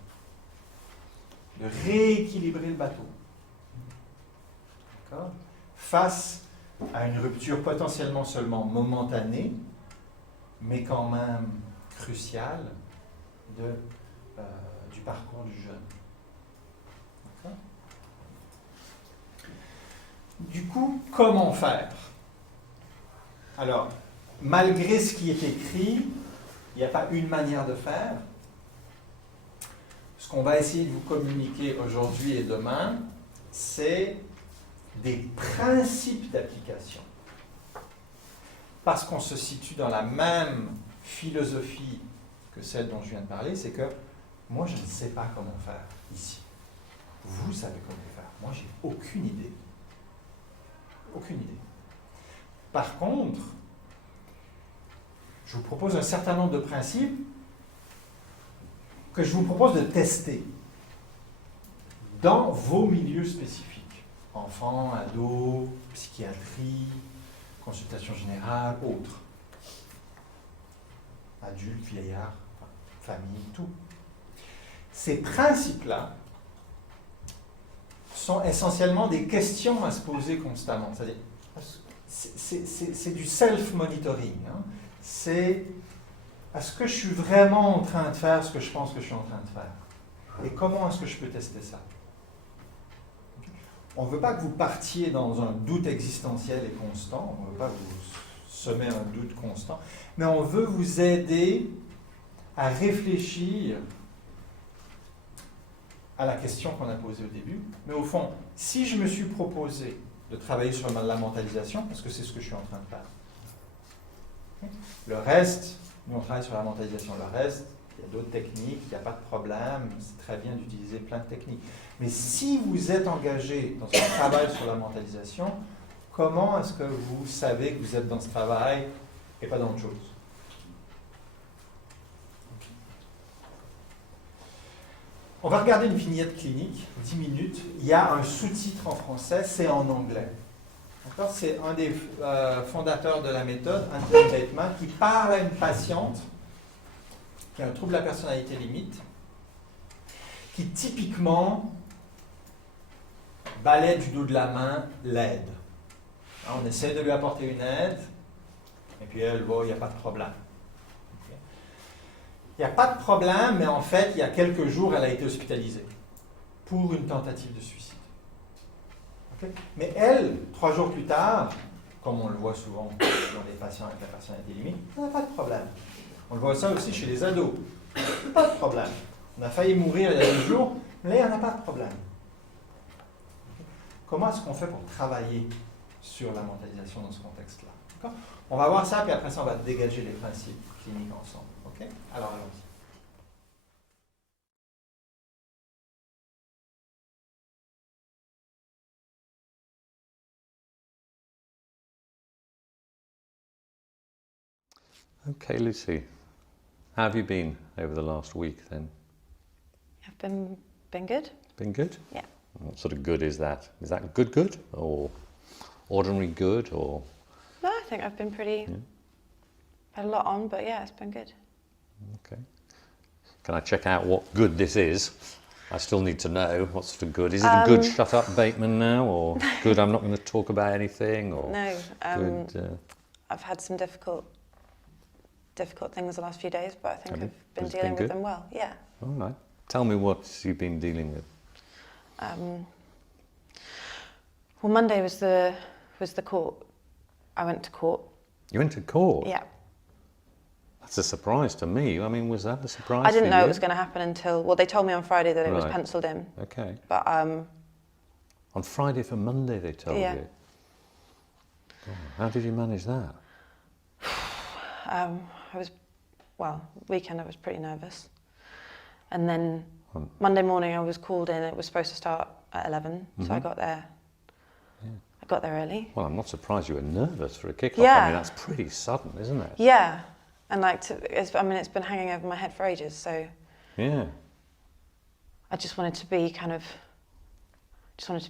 de rééquilibrer le bateau, d'accord, face à une rupture potentiellement seulement momentanée, mais quand même cruciale du parcours du jeune. D'accord? Du coup, comment faire? Alors, malgré ce qui est écrit, il n'y a pas une manière de faire. Ce qu'on va essayer de vous communiquer aujourd'hui et demain, c'est des principes d'application. Parce qu'on se situe dans la même philosophie que celle dont je viens de parler, c'est que moi, je ne sais pas comment faire ici. Vous savez comment faire. Moi, j'ai aucune idée. Aucune idée. Par contre, je vous propose un certain nombre de principes que je vous propose de tester dans vos milieux spécifiques. Enfants, ados, psychiatrie, consultation générale, autres. Adultes, vieillards, famille, tout. Ces principes-là sont essentiellement des questions à se poser constamment. C'est-à-dire, c'est du self-monitoring. Hein. C'est est-ce que je suis vraiment en train de faire ce que je pense que je suis en train de faire? Et comment est-ce que je peux tester ça? On ne veut pas que vous partiez dans un doute existentiel et constant, on ne veut pas vous semer un doute constant, mais on veut vous aider à réfléchir à la question qu'on a posée au début. Mais au fond, si je me suis proposé de travailler sur la mentalisation, parce que c'est ce que je suis en train de faire. Le reste, nous on travaille sur la mentalisation, le reste, il y a d'autres techniques, il n'y a pas de problème, c'est très bien d'utiliser plein de techniques. Mais si vous êtes engagé dans un travail sur la mentalisation, comment est-ce que vous savez que vous êtes dans ce travail et pas dans autre chose? On va regarder une vignette clinique, 10 minutes. Il y a un sous-titre en français, c'est en anglais. D'accord? C'est un des fondateurs de la méthode, Anthony Bateman, qui parle à une patiente qui a un trouble de la personnalité limite, qui typiquement balaie du dos de la main l'aide. On essaie de lui apporter une aide, et puis elle voit, il n'y a pas de problème. Il n'y a pas de problème, mais en fait, il y a quelques jours, elle a été hospitalisée pour une tentative de suicide. Okay? Mais elle, 3 jours plus tard, comme on le voit souvent dans les patients avec la personnalité limite, il n'y a pas de problème. On le voit ça aussi chez les ados. Pas de problème. On a failli mourir il y a 2 jours, mais là, il n'y en a pas de problème. Comment est-ce qu'on fait pour travailler sur la mentalisation dans ce contexte-là? D'accord? On va voir ça, puis après ça, on va dégager les principes cliniques ensemble. OK? Alors, allons-y. Okay, Lucy, how have you been over the last week then? I've been good. Been good? Yeah. What sort of good is that? Is that good or ordinary good or? No, I think I've been pretty. Yeah. Had a lot on, but yeah, it's been good. Okay. Can I check out what good this is? I still need to know what sort of good. Is it a good shut up Bateman now, or good I'm not going to talk about anything, or No, good? I've had some difficult things the last few days, but I think Have you? I've been Has it been dealing with good? them well. Yeah. All right. Tell me what you've been dealing with. Well, Monday was the court. I went to court. You went to court? Yeah. That's a surprise to me. I mean, was that a surprise? I didn't for know you? it was going to happen until, well, they told me on Friday that it was Right. penciled in. Okay. But On Friday for Monday, they told Yeah. you. Oh, how did you manage that? weekend I was pretty nervous. And then Monday morning I was called in. It was supposed to start at 11, so I got there. I got there early. Well, I'm not surprised you were nervous for a kick-off. Yeah. I mean, that's pretty sudden, isn't it? Yeah, and it's been hanging over my head for ages. So Yeah. I just wanted to be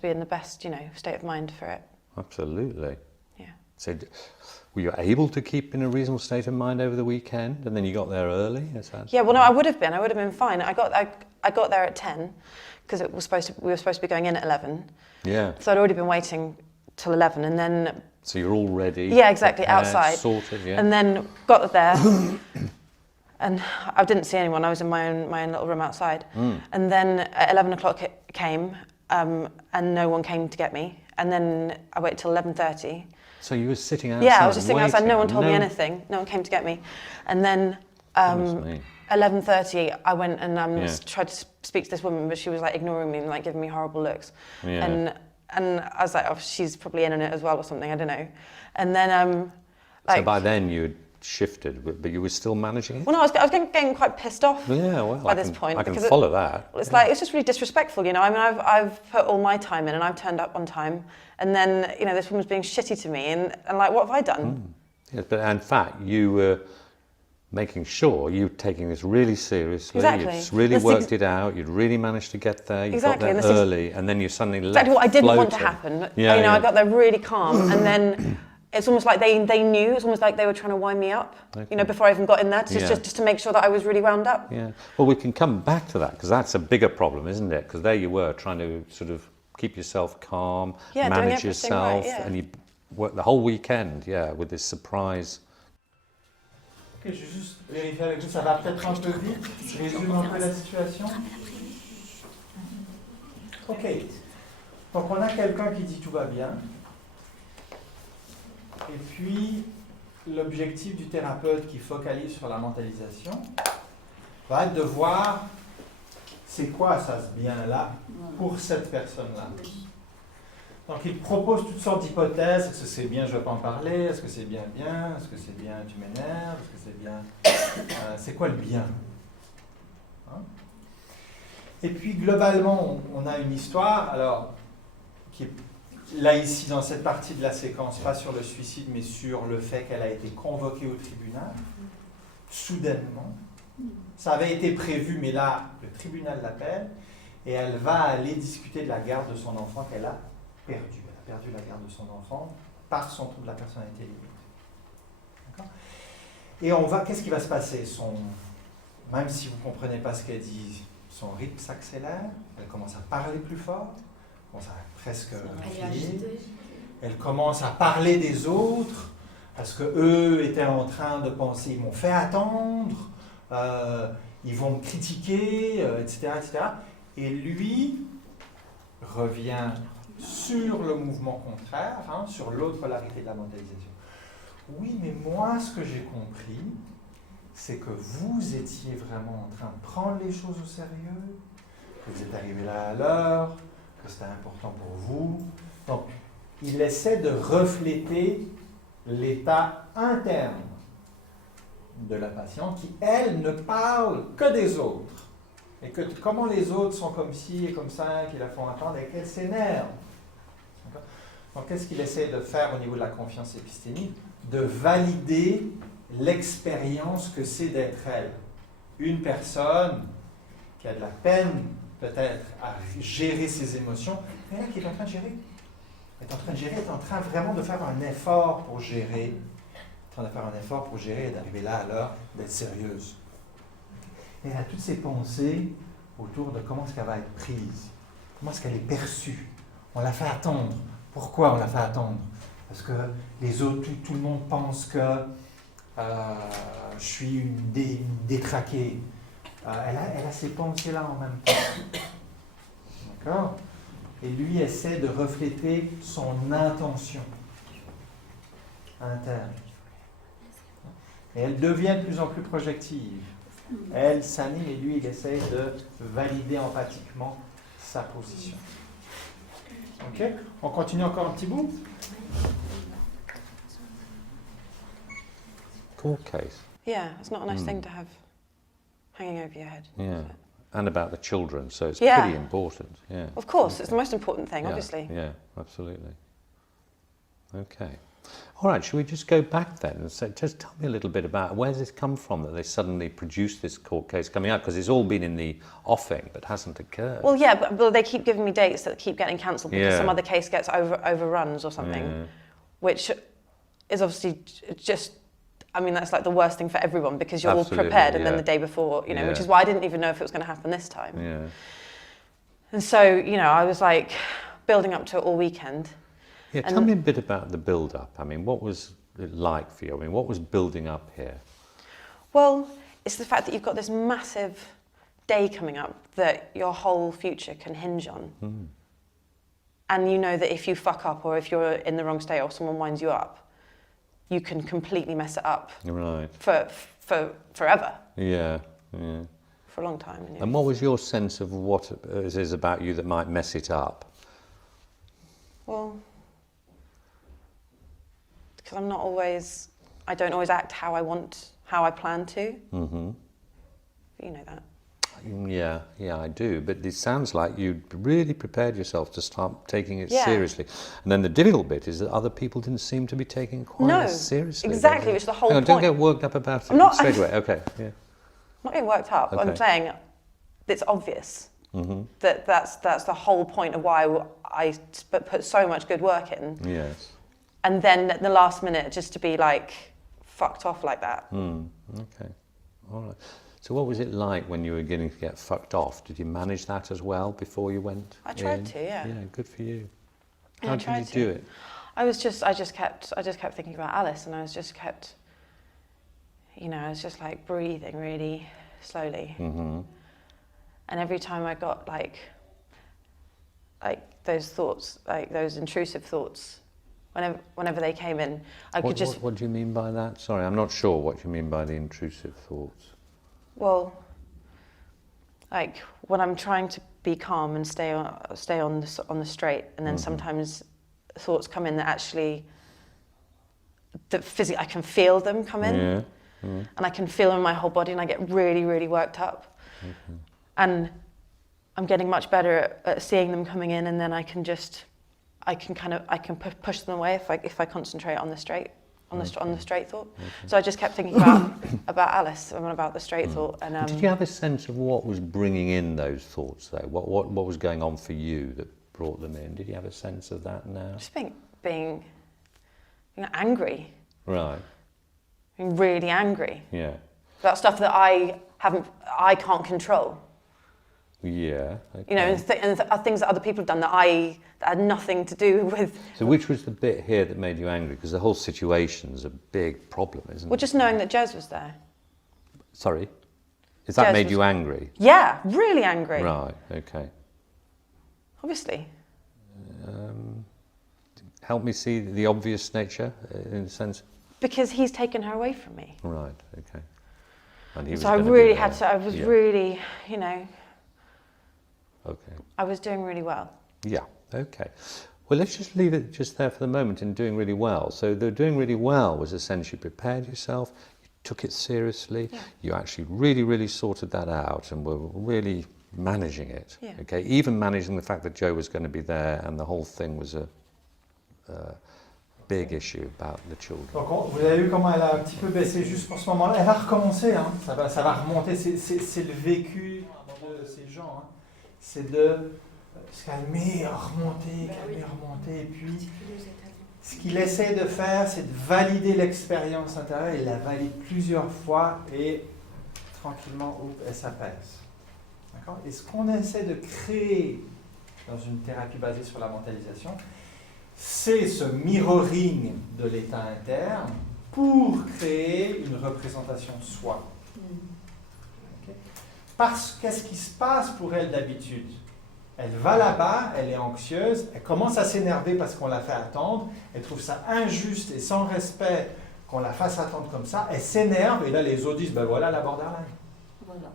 in the best, state of mind for it. Absolutely. Yeah. So, were you able to keep in a reasonable state of mind over the weekend, and then you got there early? Is that? Yeah. Well, no, I would have been fine. I got there at 10 because we were supposed to be going in at 11. Yeah. So I'd already been waiting till 11, and then So you're all ready. yeah, exactly, prepared, outside. Sorted. Yeah. And then got there, and I didn't see anyone. I was in my own little room outside. And then at 11 o'clock it came, and no one came to get me. And then I waited till 11:30. So you were sitting outside. Yeah, I was just sitting outside. No one waiting, told me anything. No one came to get me. And then 11:30, I went and tried to speak to this woman, but she was like ignoring me and like giving me horrible looks. Yeah. And I was like, oh, she's probably in on it as well or something. I don't know. And then So by then you'd shifted, but you were still managing it. well, no, I was getting quite pissed off. Yeah, well, by this point, I can because follow that. It's like it's just really disrespectful, I mean, I've put all my time in and I've turned up on time, and then this woman's being shitty to me, and like, what have I done? Yes, but in fact, you were making sure you were taking this really seriously. Exactly. You'd really That's worked it out. You'd really managed to get there. You Exactly, got and there this is early, and then you suddenly left Exactly what I didn't want to floating. happen. But, Yeah, I got there really calm, and then it's almost like they knew. It's almost like they were trying to wind me up, Okay. before I even got in there, just to make sure that I was really wound up. Yeah. Well, we can come back to that because that's a bigger problem, isn't it? Because there you were trying to sort of keep yourself calm, Yeah, doing manage everything yourself, right, yeah. and you worked the whole weekend, with this surprise. Ok, je vais juste vérifier avec vous, ça va peut-être un peu vite. Je résume un peu la situation. Ok. Donc on a quelqu'un qui dit tout va bien. Et puis l'objectif du thérapeute qui focalise sur la mentalisation va être de voir c'est quoi ça ce bien-là pour cette personne-là. Donc il propose toutes sortes d'hypothèses. Est-ce que c'est bien, je ne vais pas en parler? Est-ce que c'est bien, bien? Est-ce que c'est bien, tu m'énerves? Est-ce que c'est bien? C'est quoi le bien? Hein? Et puis globalement, on a une histoire, alors, qui est là ici dans cette partie de la séquence, pas sur le suicide, mais sur le fait qu'elle a été convoquée au tribunal, soudainement. Ça avait été prévu, mais là, le tribunal l'appelle, et elle va aller discuter de la garde de son enfant qu'elle a perdu. Elle a perdu la garde de son enfant par son trouble de la personnalité limite. D'accord? Et on va, qu'est-ce qui va se passer? Même si vous ne comprenez pas ce qu'elle dit, son rythme s'accélère, elle commence à parler plus fort, elle commence à presque crier, elle commence à parler des autres, parce qu'eux étaient en train de penser, ils m'ont fait attendre, ils vont me critiquer, etc., etc. Et lui revient sur le mouvement contraire, sur l'autre polarité de la mentalisation. Oui, mais moi, ce que j'ai compris, c'est que vous étiez vraiment en train de prendre les choses au sérieux, que vous êtes arrivé là à l'heure, que c'était important pour vous. Donc, il essaie de refléter l'état interne de la patiente qui, elle, ne parle que des autres. Et que comment les autres sont comme ci et comme ça, qui la font attendre, et qu'elle s'énerve. Donc, qu'est-ce qu'il essaie de faire au niveau de la confiance épistémique? De valider l'expérience que c'est d'être elle. Une personne qui a de la peine, peut-être, à gérer ses émotions, mais là, qui est en train de gérer. Elle est en train de gérer, elle est en train vraiment de faire un effort pour gérer. En train de faire un effort pour gérer et d'arriver là à l'heure, d'être sérieuse. Et elle a toutes ces pensées autour de comment est-ce qu'elle va être prise, comment est-ce qu'elle est perçue. On l'a fait attendre. Pourquoi on l'a fait attendre? Parce que les autres, tout le monde pense que je suis une détraquée. Elle a ces pensées-là en même temps. D'accord? Et lui essaie de refléter son intention interne. Et elle devient de plus en plus projective. Elle s'anime et lui, il essaie de valider empathiquement sa position. Ok? On continue encore un petit bout? Court case. Yeah, it's not a nice thing to have hanging over your head. Yeah. and about the children, so it's Yeah. pretty important. Yeah. Of course, it's the most important thing, obviously. Yeah, absolutely. Okay. All right, shall we just go back then and say, just tell me a little bit about where does it come from that they suddenly produced this court case coming out? Because it's all been in the offing but hasn't occurred. Well, yeah, but they keep giving me dates that keep getting cancelled because Yeah. some other case gets overruns or something, Yeah. which is obviously just, I mean, that's like the worst thing for everyone because you're Absolutely, all prepared and then yeah. the day before, you know, which Yeah. is why I didn't even know if it was going to happen this time. Yeah. And so, you know, I was like building up to it all weekend. Yeah, And- tell me a bit about the build-up. I mean, what was it like for you? I mean, what was building up here? Well, it's the fact that you've got this massive day coming up that your whole future can hinge on. And you know that if you fuck up or if you're in the wrong state or someone winds you up, you can completely mess it up Right. for forever, Yeah. Yeah. for a long time. And And what was your sense of what it is about you that might mess it up? well, because I don't always act how I plan to. Mm-hmm. You know that. Yeah, I do. But it sounds like you really prepared yourself to start taking it Yeah. seriously. And then the difficult bit is that other people didn't seem to be taking it quite No, as seriously. exactly, which is the whole Hang on, don't point. get worked up about it I'm not- straight away. Okay, yeah. I'm not getting worked up. Okay. I'm saying it's obvious that's the whole point of why I put so much good work in. Yes. And then at the last minute, just to be like fucked off like that. Okay. All right. So what was it like when you were beginning to get fucked off? Did you manage that as well before you went I tried in? to, yeah. Yeah, good for you. Yeah, How I did you tried do to. it? I just kept thinking about Alice, and I kept, you know, I was just like breathing really slowly. Mm-hmm. And every time I got like those thoughts, like those intrusive thoughts, whenever they came in, I could just, What do you mean by that? Sorry, I'm not sure what you mean by the intrusive thoughts. well, like when I'm trying to be calm and stay on the straight, and then sometimes thoughts come in that actually, I can feel them come in, Yeah. and I can feel them in my whole body, and I get really, really worked up, and I'm getting much better at seeing them coming in, and then I can push them away if I concentrate on the straight. On the straight thought. So I just kept thinking about Alice and about the straight thought. And Did you have a sense of what was bringing in those thoughts, though? What was going on for you that brought them in? Did you have a sense of that now? just being angry, Right. being really angry Yeah. about stuff that I can't control. Yeah. Okay. You know, and things that other people have done that had nothing to do with. So which was the bit here that made you angry? Because the whole situation's a big problem, isn't Well, it? just knowing that Jez was there. Sorry? Has that Jez made was- you angry? Yeah, really angry. Right, okay. Obviously. Help me see the obvious nature, in a sense. Because he's taken her away from me. Right, okay. And he was So I gonna be really there. had to, I was Yeah. really, you know, Okay. I was doing really well. Yeah, okay. Well, let's just leave it just there for the moment in doing really well. So the doing really well was essentially you prepared yourself, you took it seriously, you actually really, really sorted that out and were really managing it. Yeah. Okay, even managing the fact that Joe was going to be there and the whole thing was a big issue about the children. Donc vous avez vu comment elle a un petit peu baissé juste pour ce moment-là. Elle va recommencer, hein. Ça va remonter. C'est le vécu de ces gens. Hein. C'est de se calmer, remonter, et puis ce qu'il essaie de faire, c'est de valider l'expérience intérieure. Il la valide plusieurs fois et tranquillement, elle s'apaise. D'accord ? Et ce qu'on essaie de créer dans une thérapie basée sur la mentalisation, c'est ce mirroring de l'état interne pour créer une représentation de soi. Okay? Parce qu'est-ce qui se passe pour elle d'habitude? Elle va là-bas, elle est anxieuse, elle commence à s'énerver parce qu'on la fait attendre, elle trouve ça injuste et sans respect qu'on la fasse attendre comme ça, elle s'énerve et là les autres disent ben voilà la borderline. Voilà.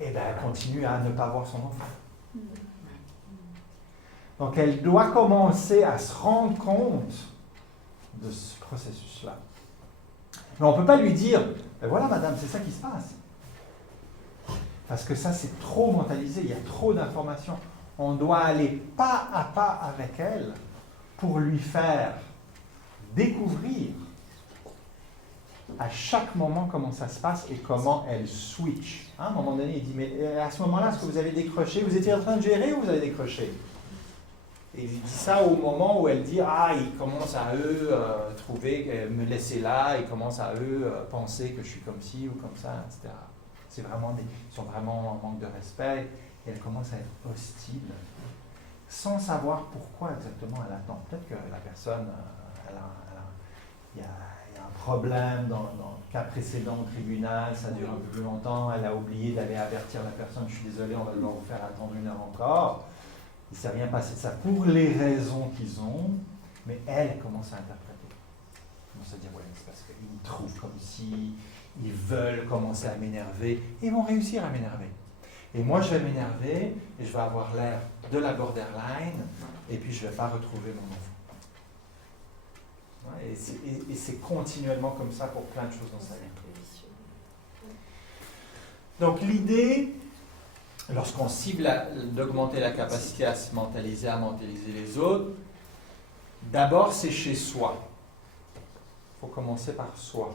Et ben elle continue à ne pas voir son enfant. Donc elle doit commencer à se rendre compte de ce processus-là. Mais on ne peut pas lui dire, ben voilà madame, c'est ça qui se passe. Il Parce que ça, c'est trop mentalisé, il y a trop d'informations. On doit aller pas à pas avec elle pour lui faire découvrir à chaque moment comment ça se passe et comment elle switch. À un moment donné, il dit, mais à ce moment-là, est-ce que vous avez décroché? Vous étiez en train de gérer ou vous avez décroché? Et il dit ça au moment où elle dit, ah, ils commencent à eux trouver, me laisser là, ils commencent à eux penser que je suis comme ci ou comme ça, etc. C'est vraiment ils sont vraiment en manque de respect et elle commence à être hostile sans savoir pourquoi exactement elle attend. Peut-être que la personne, il y a un problème dans le cas précédent au tribunal, ça dure un peu plus longtemps, elle a oublié d'aller avertir la personne, je suis désolé, on va devoir vous faire attendre 1 heure encore. Il ne s'est rien passé de ça pour les raisons qu'ils ont, mais elle commence à interpréter. Elle commence à dire, ouais, c'est parce qu'ils trouvent comme si ils veulent commencer à m'énerver, et ils vont réussir à m'énerver. Et moi, je vais m'énerver, et je vais avoir l'air de la borderline, et puis je ne vais pas retrouver mon enfant. Ouais, et c'est continuellement comme ça pour plein de choses dans sa vie. Donc l'idée, lorsqu'on cible d'augmenter la capacité à se mentaliser, à mentaliser les autres, d'abord c'est chez soi. Il faut commencer par soi.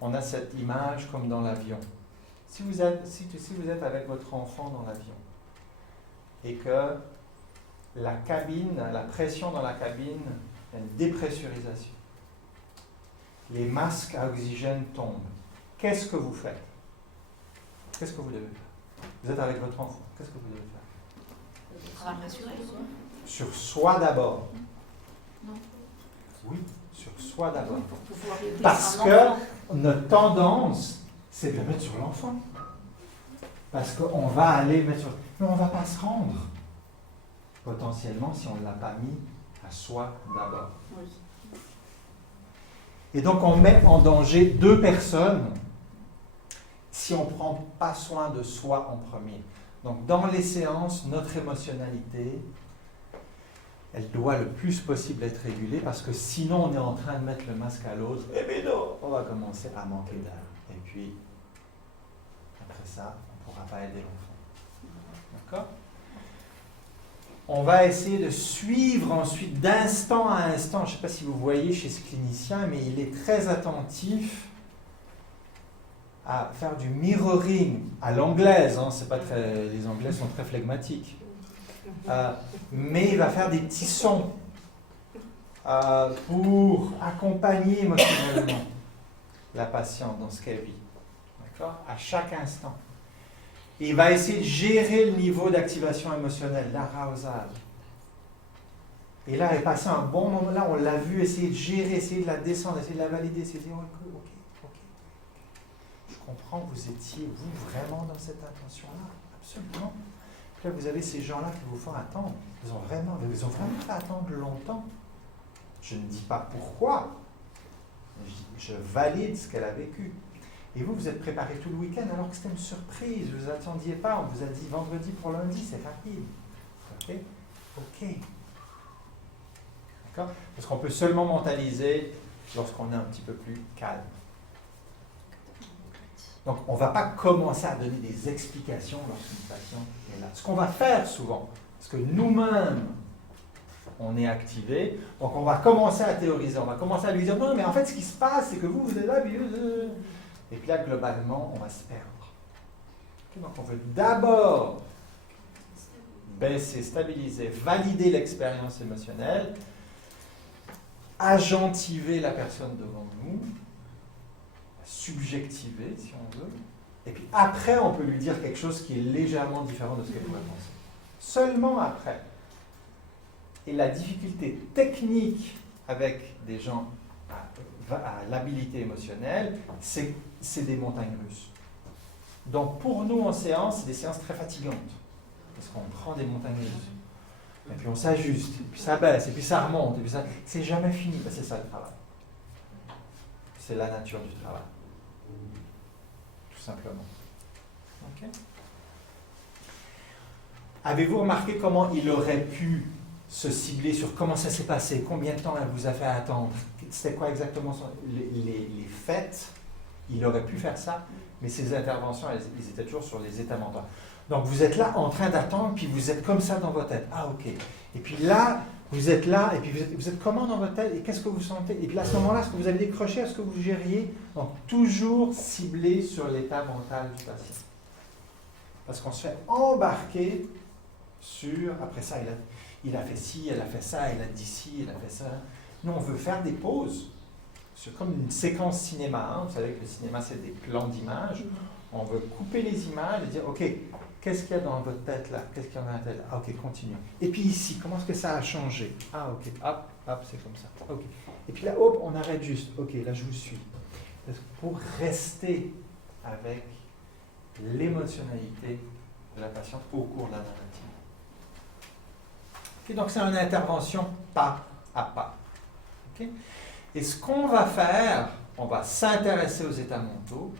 On a cette image comme dans l'avion. Si vous êtes avec votre enfant dans l'avion et que la cabine, la pression dans la cabine, il y a une dépressurisation. Les masques à oxygène tombent. Qu'est-ce que vous faites? Qu'est-ce que vous devez faire? Vous êtes avec votre enfant. Qu'est-ce que vous devez faire? Sur soi d'abord. Oui, sur soi d'abord. Parce que notre tendance, c'est de le mettre sur l'enfant. Parce qu'on va aller mettre sur... Mais on ne va pas se rendre. Potentiellement, si on ne l'a pas mis à soi d'abord. Et donc, on met en danger 2 personnes si on ne prend pas soin de soi en premier. Donc, dans les séances, notre émotionnalité, elle doit le plus possible être régulée parce que sinon, on est en train de mettre le masque à l'autre. Eh bien non, on va commencer à manquer d'air. Et puis, après ça, on ne pourra pas aider l'enfant. D'accord ? On va essayer de suivre ensuite d'instant à instant. Je ne sais pas si vous voyez chez ce clinicien, mais il est très attentif à faire du mirroring à l'anglaise. Hein, c'est pas très, les Anglais sont très flegmatiques. Mais il va faire des petits sons pour accompagner émotionnellement la patiente dans ce qu'elle vit. D'accord ? À chaque instant. Et il va essayer de gérer le niveau d'activation émotionnelle, l'arousal. Et là, elle est passée un bon moment. Là, on l'a vu essayer de gérer, essayer de la descendre, essayer de la valider, essayer de dire ok. Je comprends, vous étiez, vous, vraiment dans cette intention-là. Absolument. Puis là, vous avez ces gens-là qui vous font attendre. Ils ont vraiment fait attendre longtemps. Je ne dis pas pourquoi. Je valide ce qu'elle a vécu. Et vous, vous êtes préparé tout le week-end alors que c'était une surprise. Vous ne vous attendiez pas. On vous a dit vendredi pour lundi, c'est rapide. Ok. D'accord ? Parce qu'on peut seulement mentaliser lorsqu'on est un petit peu plus calme. Donc, on ne va pas commencer à donner des explications lorsqu'une patiente est là. Ce qu'on va faire souvent, parce que nous-mêmes, on est activé, donc on va commencer à théoriser, on va commencer à lui dire non, mais en fait, ce qui se passe, c'est que vous êtes là, et puis là, globalement, on va se perdre. Okay, donc, on veut d'abord baisser, stabiliser, valider l'expérience émotionnelle, agentiver la personne devant nous, subjectiver, si on veut, et puis après, on peut lui dire quelque chose qui est légèrement différent de ce qu'elle pourrait penser. Seulement après. Et la difficulté technique avec des gens à l'habilité émotionnelle, c'est des montagnes russes. Donc pour nous en séance, c'est des séances très fatigantes, parce qu'on prend des montagnes russes. Et puis on s'ajuste, et puis ça baisse, et puis ça remonte, et puis ça... C'est jamais fini, c'est ça le travail. C'est la nature du travail. Tout simplement. Ok ? Avez-vous remarqué comment il aurait pu se cibler sur comment ça s'est passé, combien de temps elle vous a fait attendre, c'était quoi exactement les faits? Il aurait pu faire ça, Mais ces interventions, ils étaient toujours sur les états mentaux. Donc vous êtes là en train d'attendre, puis vous êtes comme ça dans votre tête. Ah ok. Et puis là, vous êtes là, et puis vous êtes comment dans votre tête, et qu'est-ce que vous sentez? Et puis là, à ce moment-là, est-ce que vous avez décroché, est-ce que vous gériez? Donc toujours ciblé sur l'état mental du patient. Parce qu'on se fait embarquer sur, après ça, il a fait ci, elle a fait ça, il a dit ci, il a fait ça. Nous, on veut faire des pauses. C'est comme une séquence cinéma. Hein. Vous savez que le cinéma, c'est des plans d'images. On veut couper les images et dire, OK, qu'est-ce qu'il y a dans votre tête là? Qu'est-ce qu'il y a dans la tête? Ah, OK, continue. Et puis ici, comment est-ce que ça a changé? Ah, OK, hop, hop, c'est comme ça. OK. Et puis là, hop, on arrête juste. OK, là, je vous suis. Pour rester avec l'émotionnalité de la patiente au cours de la narrative. Okay, donc, c'est une intervention pas à pas. Okay? Et ce qu'on va faire, on va s'intéresser aux états mentaux,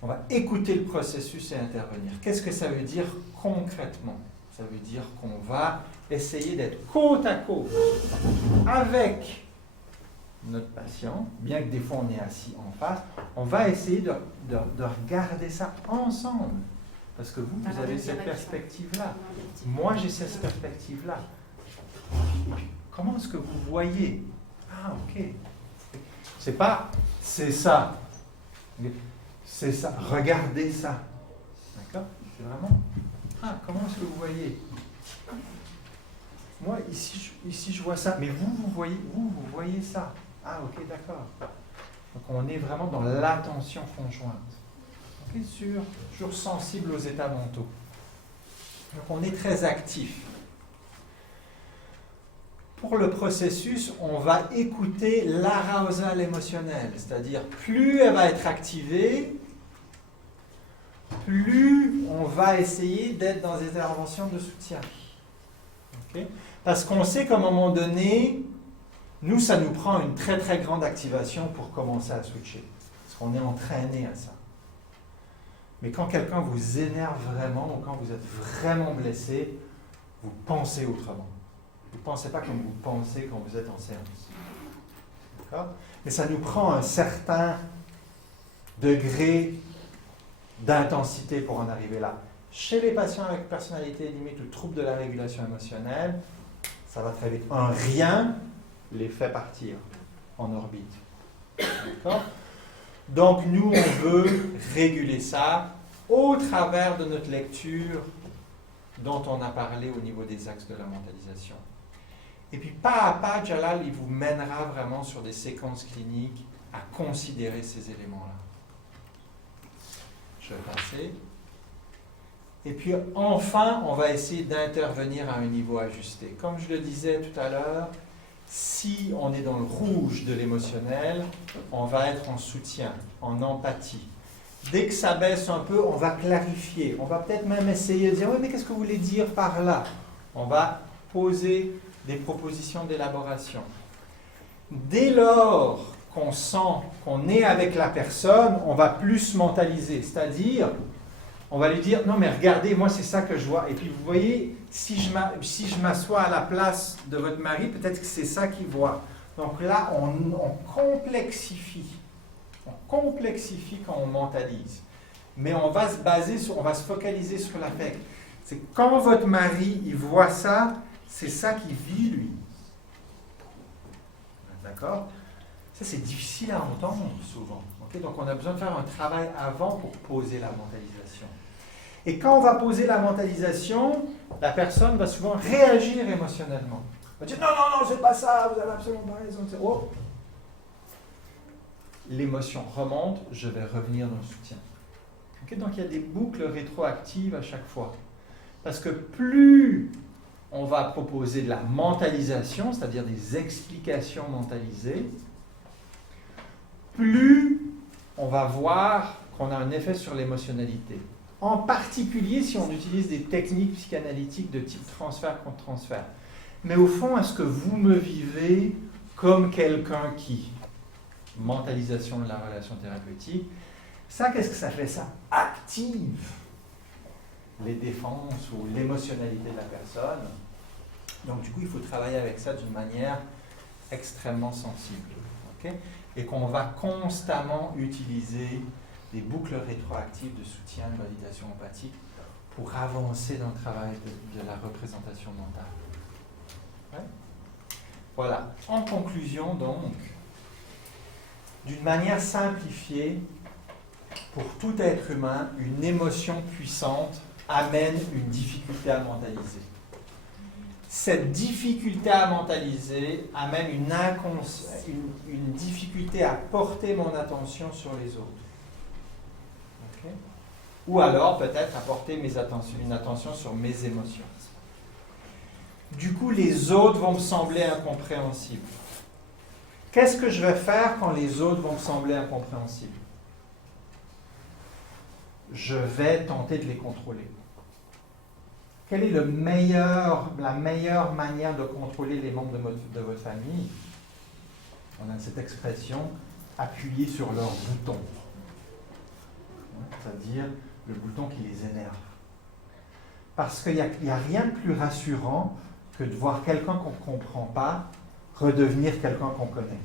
on va écouter le processus et intervenir. Qu'est-ce que ça veut dire concrètement? Ça veut dire qu'on va essayer d'être côte à côte avec notre patient, bien que des fois on est assis en face, on va essayer de regarder ça ensemble. Parce que vous avez cette perspective-là. Moi, j'ai cette perspective-là. Et puis, comment est-ce que vous voyez? Ah, ok. C'est pas, c'est ça. C'est ça. Regardez ça. D'accord? C'est vraiment, ah, comment est-ce que vous voyez? Moi, ici, je vois ça. Mais vous voyez ça. Ah, ok, d'accord. Donc, on est vraiment dans l'attention conjointe. Okay, toujours sensible aux états mentaux. Donc, on est très actif. Pour le processus, on va écouter l'arousal émotionnel, c'est-à-dire plus elle va être activée, plus on va essayer d'être dans des interventions de soutien. Okay? Parce qu'on sait qu'à un moment donné, nous, ça nous prend une très très grande activation pour commencer à switcher. Parce qu'on est entraîné à ça. Mais quand quelqu'un vous énerve vraiment, ou quand vous êtes vraiment blessé, vous pensez autrement. Vous ne pensez pas comme vous pensez quand vous êtes en séance. D'accord? Mais ça nous prend un certain degré d'intensité pour en arriver là. Chez les patients avec personnalité limite ou trouble de la régulation émotionnelle, ça va très vite. Un rien les fait partir en orbite. D'accord? Donc nous, on veut réguler ça au travers de notre lecture dont on a parlé au niveau des axes de la mentalisation. Et puis pas à pas, Jalal, il vous mènera vraiment sur des séquences cliniques à considérer ces éléments-là. Je vais passer. Et puis enfin, on va essayer d'intervenir à un niveau ajusté. Comme je le disais tout à l'heure, si on est dans le rouge de l'émotionnel, on va être en soutien, en empathie. Dès que ça baisse un peu, on va clarifier. On va peut-être même essayer de dire « Oui, mais qu'est-ce que vous voulez dire par là ?» On va poser des propositions d'élaboration. Dès lors qu'on sent qu'on est avec la personne, on va plus mentaliser. C'est-à-dire, on va lui dire « Non, mais regardez, moi, c'est ça que je vois. » Et puis, vous voyez, si je m'assois à la place de votre mari, peut-être que c'est ça qu'il voit. Donc là, on complexifie. On complexifie quand on mentalise. Mais on va se focaliser sur l'affect. C'est quand votre mari, il voit ça, c'est ça qu'il vit, lui. D'accord? Ça, c'est difficile à entendre, souvent. Okay? Donc, on a besoin de faire un travail avant pour poser la mentalisation. Et quand on va poser la mentalisation, la personne va souvent réagir émotionnellement. Elle va dire « Non, non, non, c'est pas ça, vous avez absolument pas raison. » Oh. L'émotion remonte, je vais revenir dans le soutien. Okay? Donc, il y a des boucles rétroactives à chaque fois. Parce que plus on va proposer de la mentalisation, c'est-à-dire des explications mentalisées, plus on va voir qu'on a un effet sur l'émotionnalité. En particulier si on utilise des techniques psychanalytiques de type transfert contre transfert. Mais au fond, est-ce que vous me vivez comme quelqu'un qui, mentalisation de la relation thérapeutique, ça, qu'est-ce que ça fait? Ça active les défenses ou l'émotionnalité de la personne. Donc, du coup, il faut travailler avec ça d'une manière extrêmement sensible. Okay? Et qu'on va constamment utiliser des boucles rétroactives de soutien, de validation empathique pour avancer dans le travail de la représentation mentale. Ouais. Voilà. En conclusion, donc, d'une manière simplifiée, pour tout être humain, une émotion puissante amène une difficulté à mentaliser. Cette difficulté à mentaliser amène une difficulté à porter mon attention sur les autres. Okay? Ou alors peut-être à porter une attention sur mes émotions. Du coup, les autres vont me sembler incompréhensibles. Qu'est-ce que je vais faire quand les autres vont me sembler incompréhensibles? Je vais tenter de les contrôler. Quelle est la meilleure manière de contrôler les membres de votre famille? On a cette expression, appuyer sur leur bouton. C'est-à-dire le bouton qui les énerve. Parce qu'il n'y a rien de plus rassurant que de voir quelqu'un qu'on ne comprend pas redevenir quelqu'un qu'on connaît.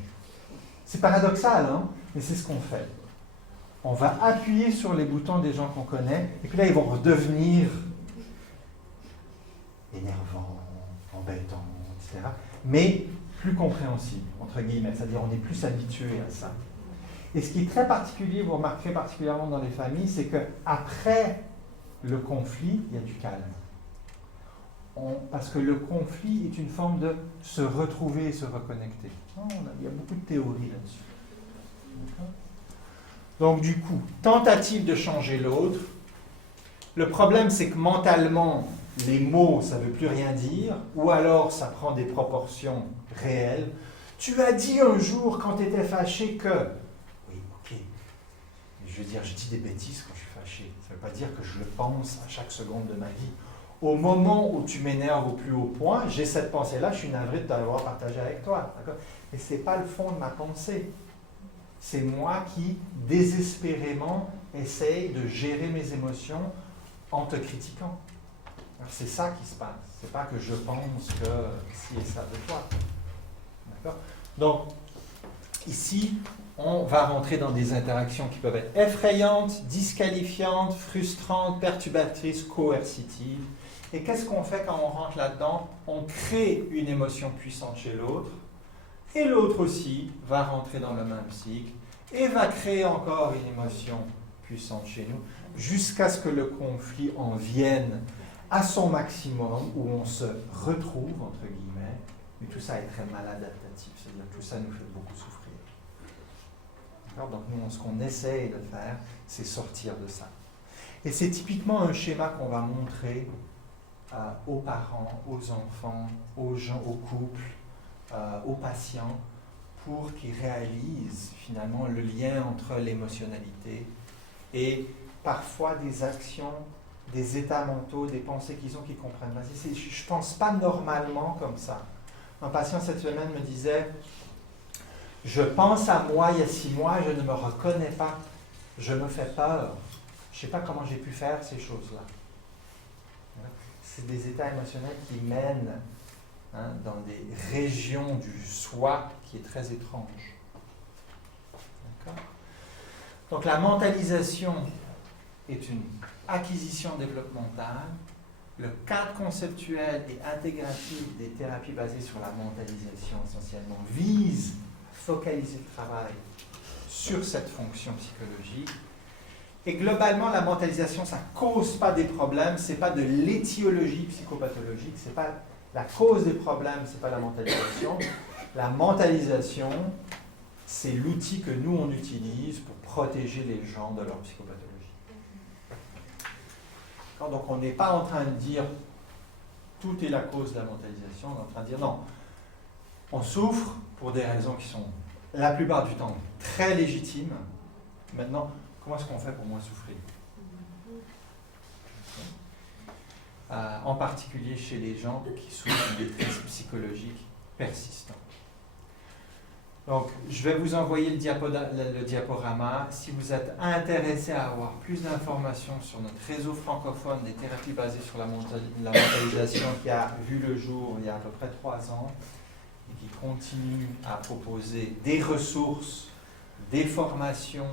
C'est paradoxal, hein? Mais c'est ce qu'on fait. On va appuyer sur les boutons des gens qu'on connaît, et puis là, ils vont redevenir énervants, embêtants, etc. Mais plus compréhensibles, entre guillemets. C'est-à-dire, on est plus habitué à ça. Et ce qui est très particulier, vous remarquerez particulièrement dans les familles, c'est qu'après le conflit, il y a du calme. Parce que le conflit est une forme de se retrouver et se reconnecter. Il y a beaucoup de théories là-dessus. D'accord ? Donc du coup, tentative de changer l'autre. Le problème, c'est que mentalement, les mots, ça ne veut plus rien dire, ou alors ça prend des proportions réelles. Tu as dit un jour, quand tu étais fâché, que... Oui, ok. Je veux dire, je dis des bêtises quand je suis fâché. Ça ne veut pas dire que je le pense à chaque seconde de ma vie. Au moment où tu m'énerves au plus haut point, j'ai cette pensée-là, je suis navré de t'avoir partagé avec toi. D'accord ? Mais ce n'est pas le fond de ma pensée. C'est moi qui, désespérément, essaye de gérer mes émotions en te critiquant. Alors, c'est ça qui se passe. C'est pas que je pense que ci et ça de toi. D'accord ? Donc, ici, on va rentrer dans des interactions qui peuvent être effrayantes, disqualifiantes, frustrantes, perturbatrices, coercitives. Et qu'est-ce qu'on fait quand on rentre là-dedans? On crée une émotion puissante chez l'autre, et l'autre aussi va rentrer dans le même cycle, et va créer encore une émotion puissante chez nous, jusqu'à ce que le conflit en vienne à son maximum, où on se retrouve, entre guillemets, mais tout ça est très maladaptatif, c'est-à-dire tout ça nous fait beaucoup souffrir. D'accord? Donc nous, ce qu'on essaye de faire, c'est sortir de ça. Et c'est typiquement un schéma qu'on va montrer aux parents, aux enfants, aux gens, aux couples, aux patients, pour qu'ils réalisent finalement le lien entre l'émotionnalité et parfois des actions, des états mentaux, des pensées qu'ils ont qu'ils comprennent pas. Je ne pense pas normalement comme ça. Un patient cette semaine me disait « Je pense à moi il y a 6 mois, je ne me reconnais pas, je me fais peur, je ne sais pas comment j'ai pu faire ces choses-là. » C'est des états émotionnels qui mènent dans des régions du soi qui est très étrange. D'accord ? Donc la mentalisation est une acquisition développementale. Le cadre conceptuel et intégratif des thérapies basées sur la mentalisation essentiellement vise à focaliser le travail sur cette fonction psychologique. Et globalement, la mentalisation, ça ne cause pas des problèmes, ce n'est pas de l'étiologie psychopathologique, c'est pas la cause des problèmes, ce n'est pas la mentalisation. La mentalisation, c'est l'outil que nous, on utilise pour protéger les gens de leur psychopathologie. Donc on n'est pas en train de dire tout est la cause de la mentalisation, on est en train de dire non. On souffre pour des raisons qui sont la plupart du temps très légitimes. Maintenant, comment est-ce qu'on fait pour moins souffrir ? En particulier chez les gens qui souffrent de détresse psychologique persistante. Donc, je vais vous envoyer le diaporama. Si vous êtes intéressé à avoir plus d'informations sur notre réseau francophone des thérapies basées sur la mentalisation qui a vu le jour il y a à peu près 3 ans et qui continue à proposer des ressources, des formations,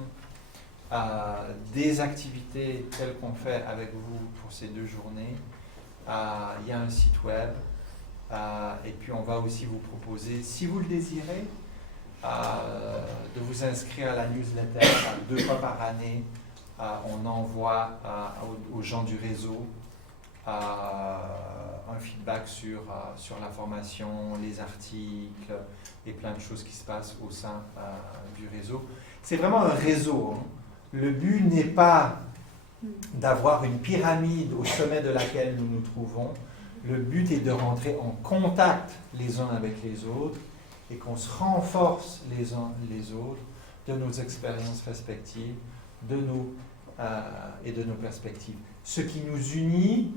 des activités telles qu'on fait avec vous pour ces 2 journées. Il y a un site web et puis on va aussi vous proposer, si vous le désirez, de vous inscrire à la newsletter 2 fois par année. On envoie aux gens du réseau un feedback sur la formation, les articles et plein de choses qui se passent au sein du réseau. C'est vraiment un réseau. Hein. Le but n'est pas d'avoir une pyramide au sommet de laquelle nous nous trouvons. Le but est de rentrer en contact les uns avec les autres et qu'on se renforce les uns les autres de nos expériences respectives, et de nos perspectives. Ce qui nous unit,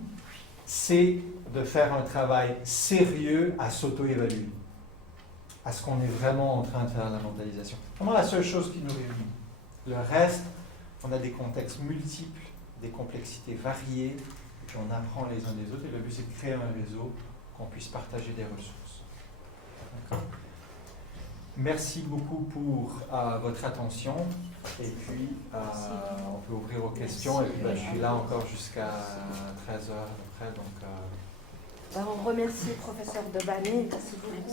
c'est de faire un travail sérieux à s'auto-évaluer, à ce qu'on est vraiment en train de faire la mentalisation. C'est vraiment la seule chose qui nous réunit. Le reste, on a des contextes multiples, des complexités variées, et puis on apprend les uns des autres, et le but c'est de créer un réseau, qu'on puisse partager des ressources. D'accord ? Merci beaucoup pour votre attention, et puis on peut ouvrir aux questions, et puis je suis là encore jusqu'à 13h à peu près, donc... On remercie le professeur Debanné, merci beaucoup.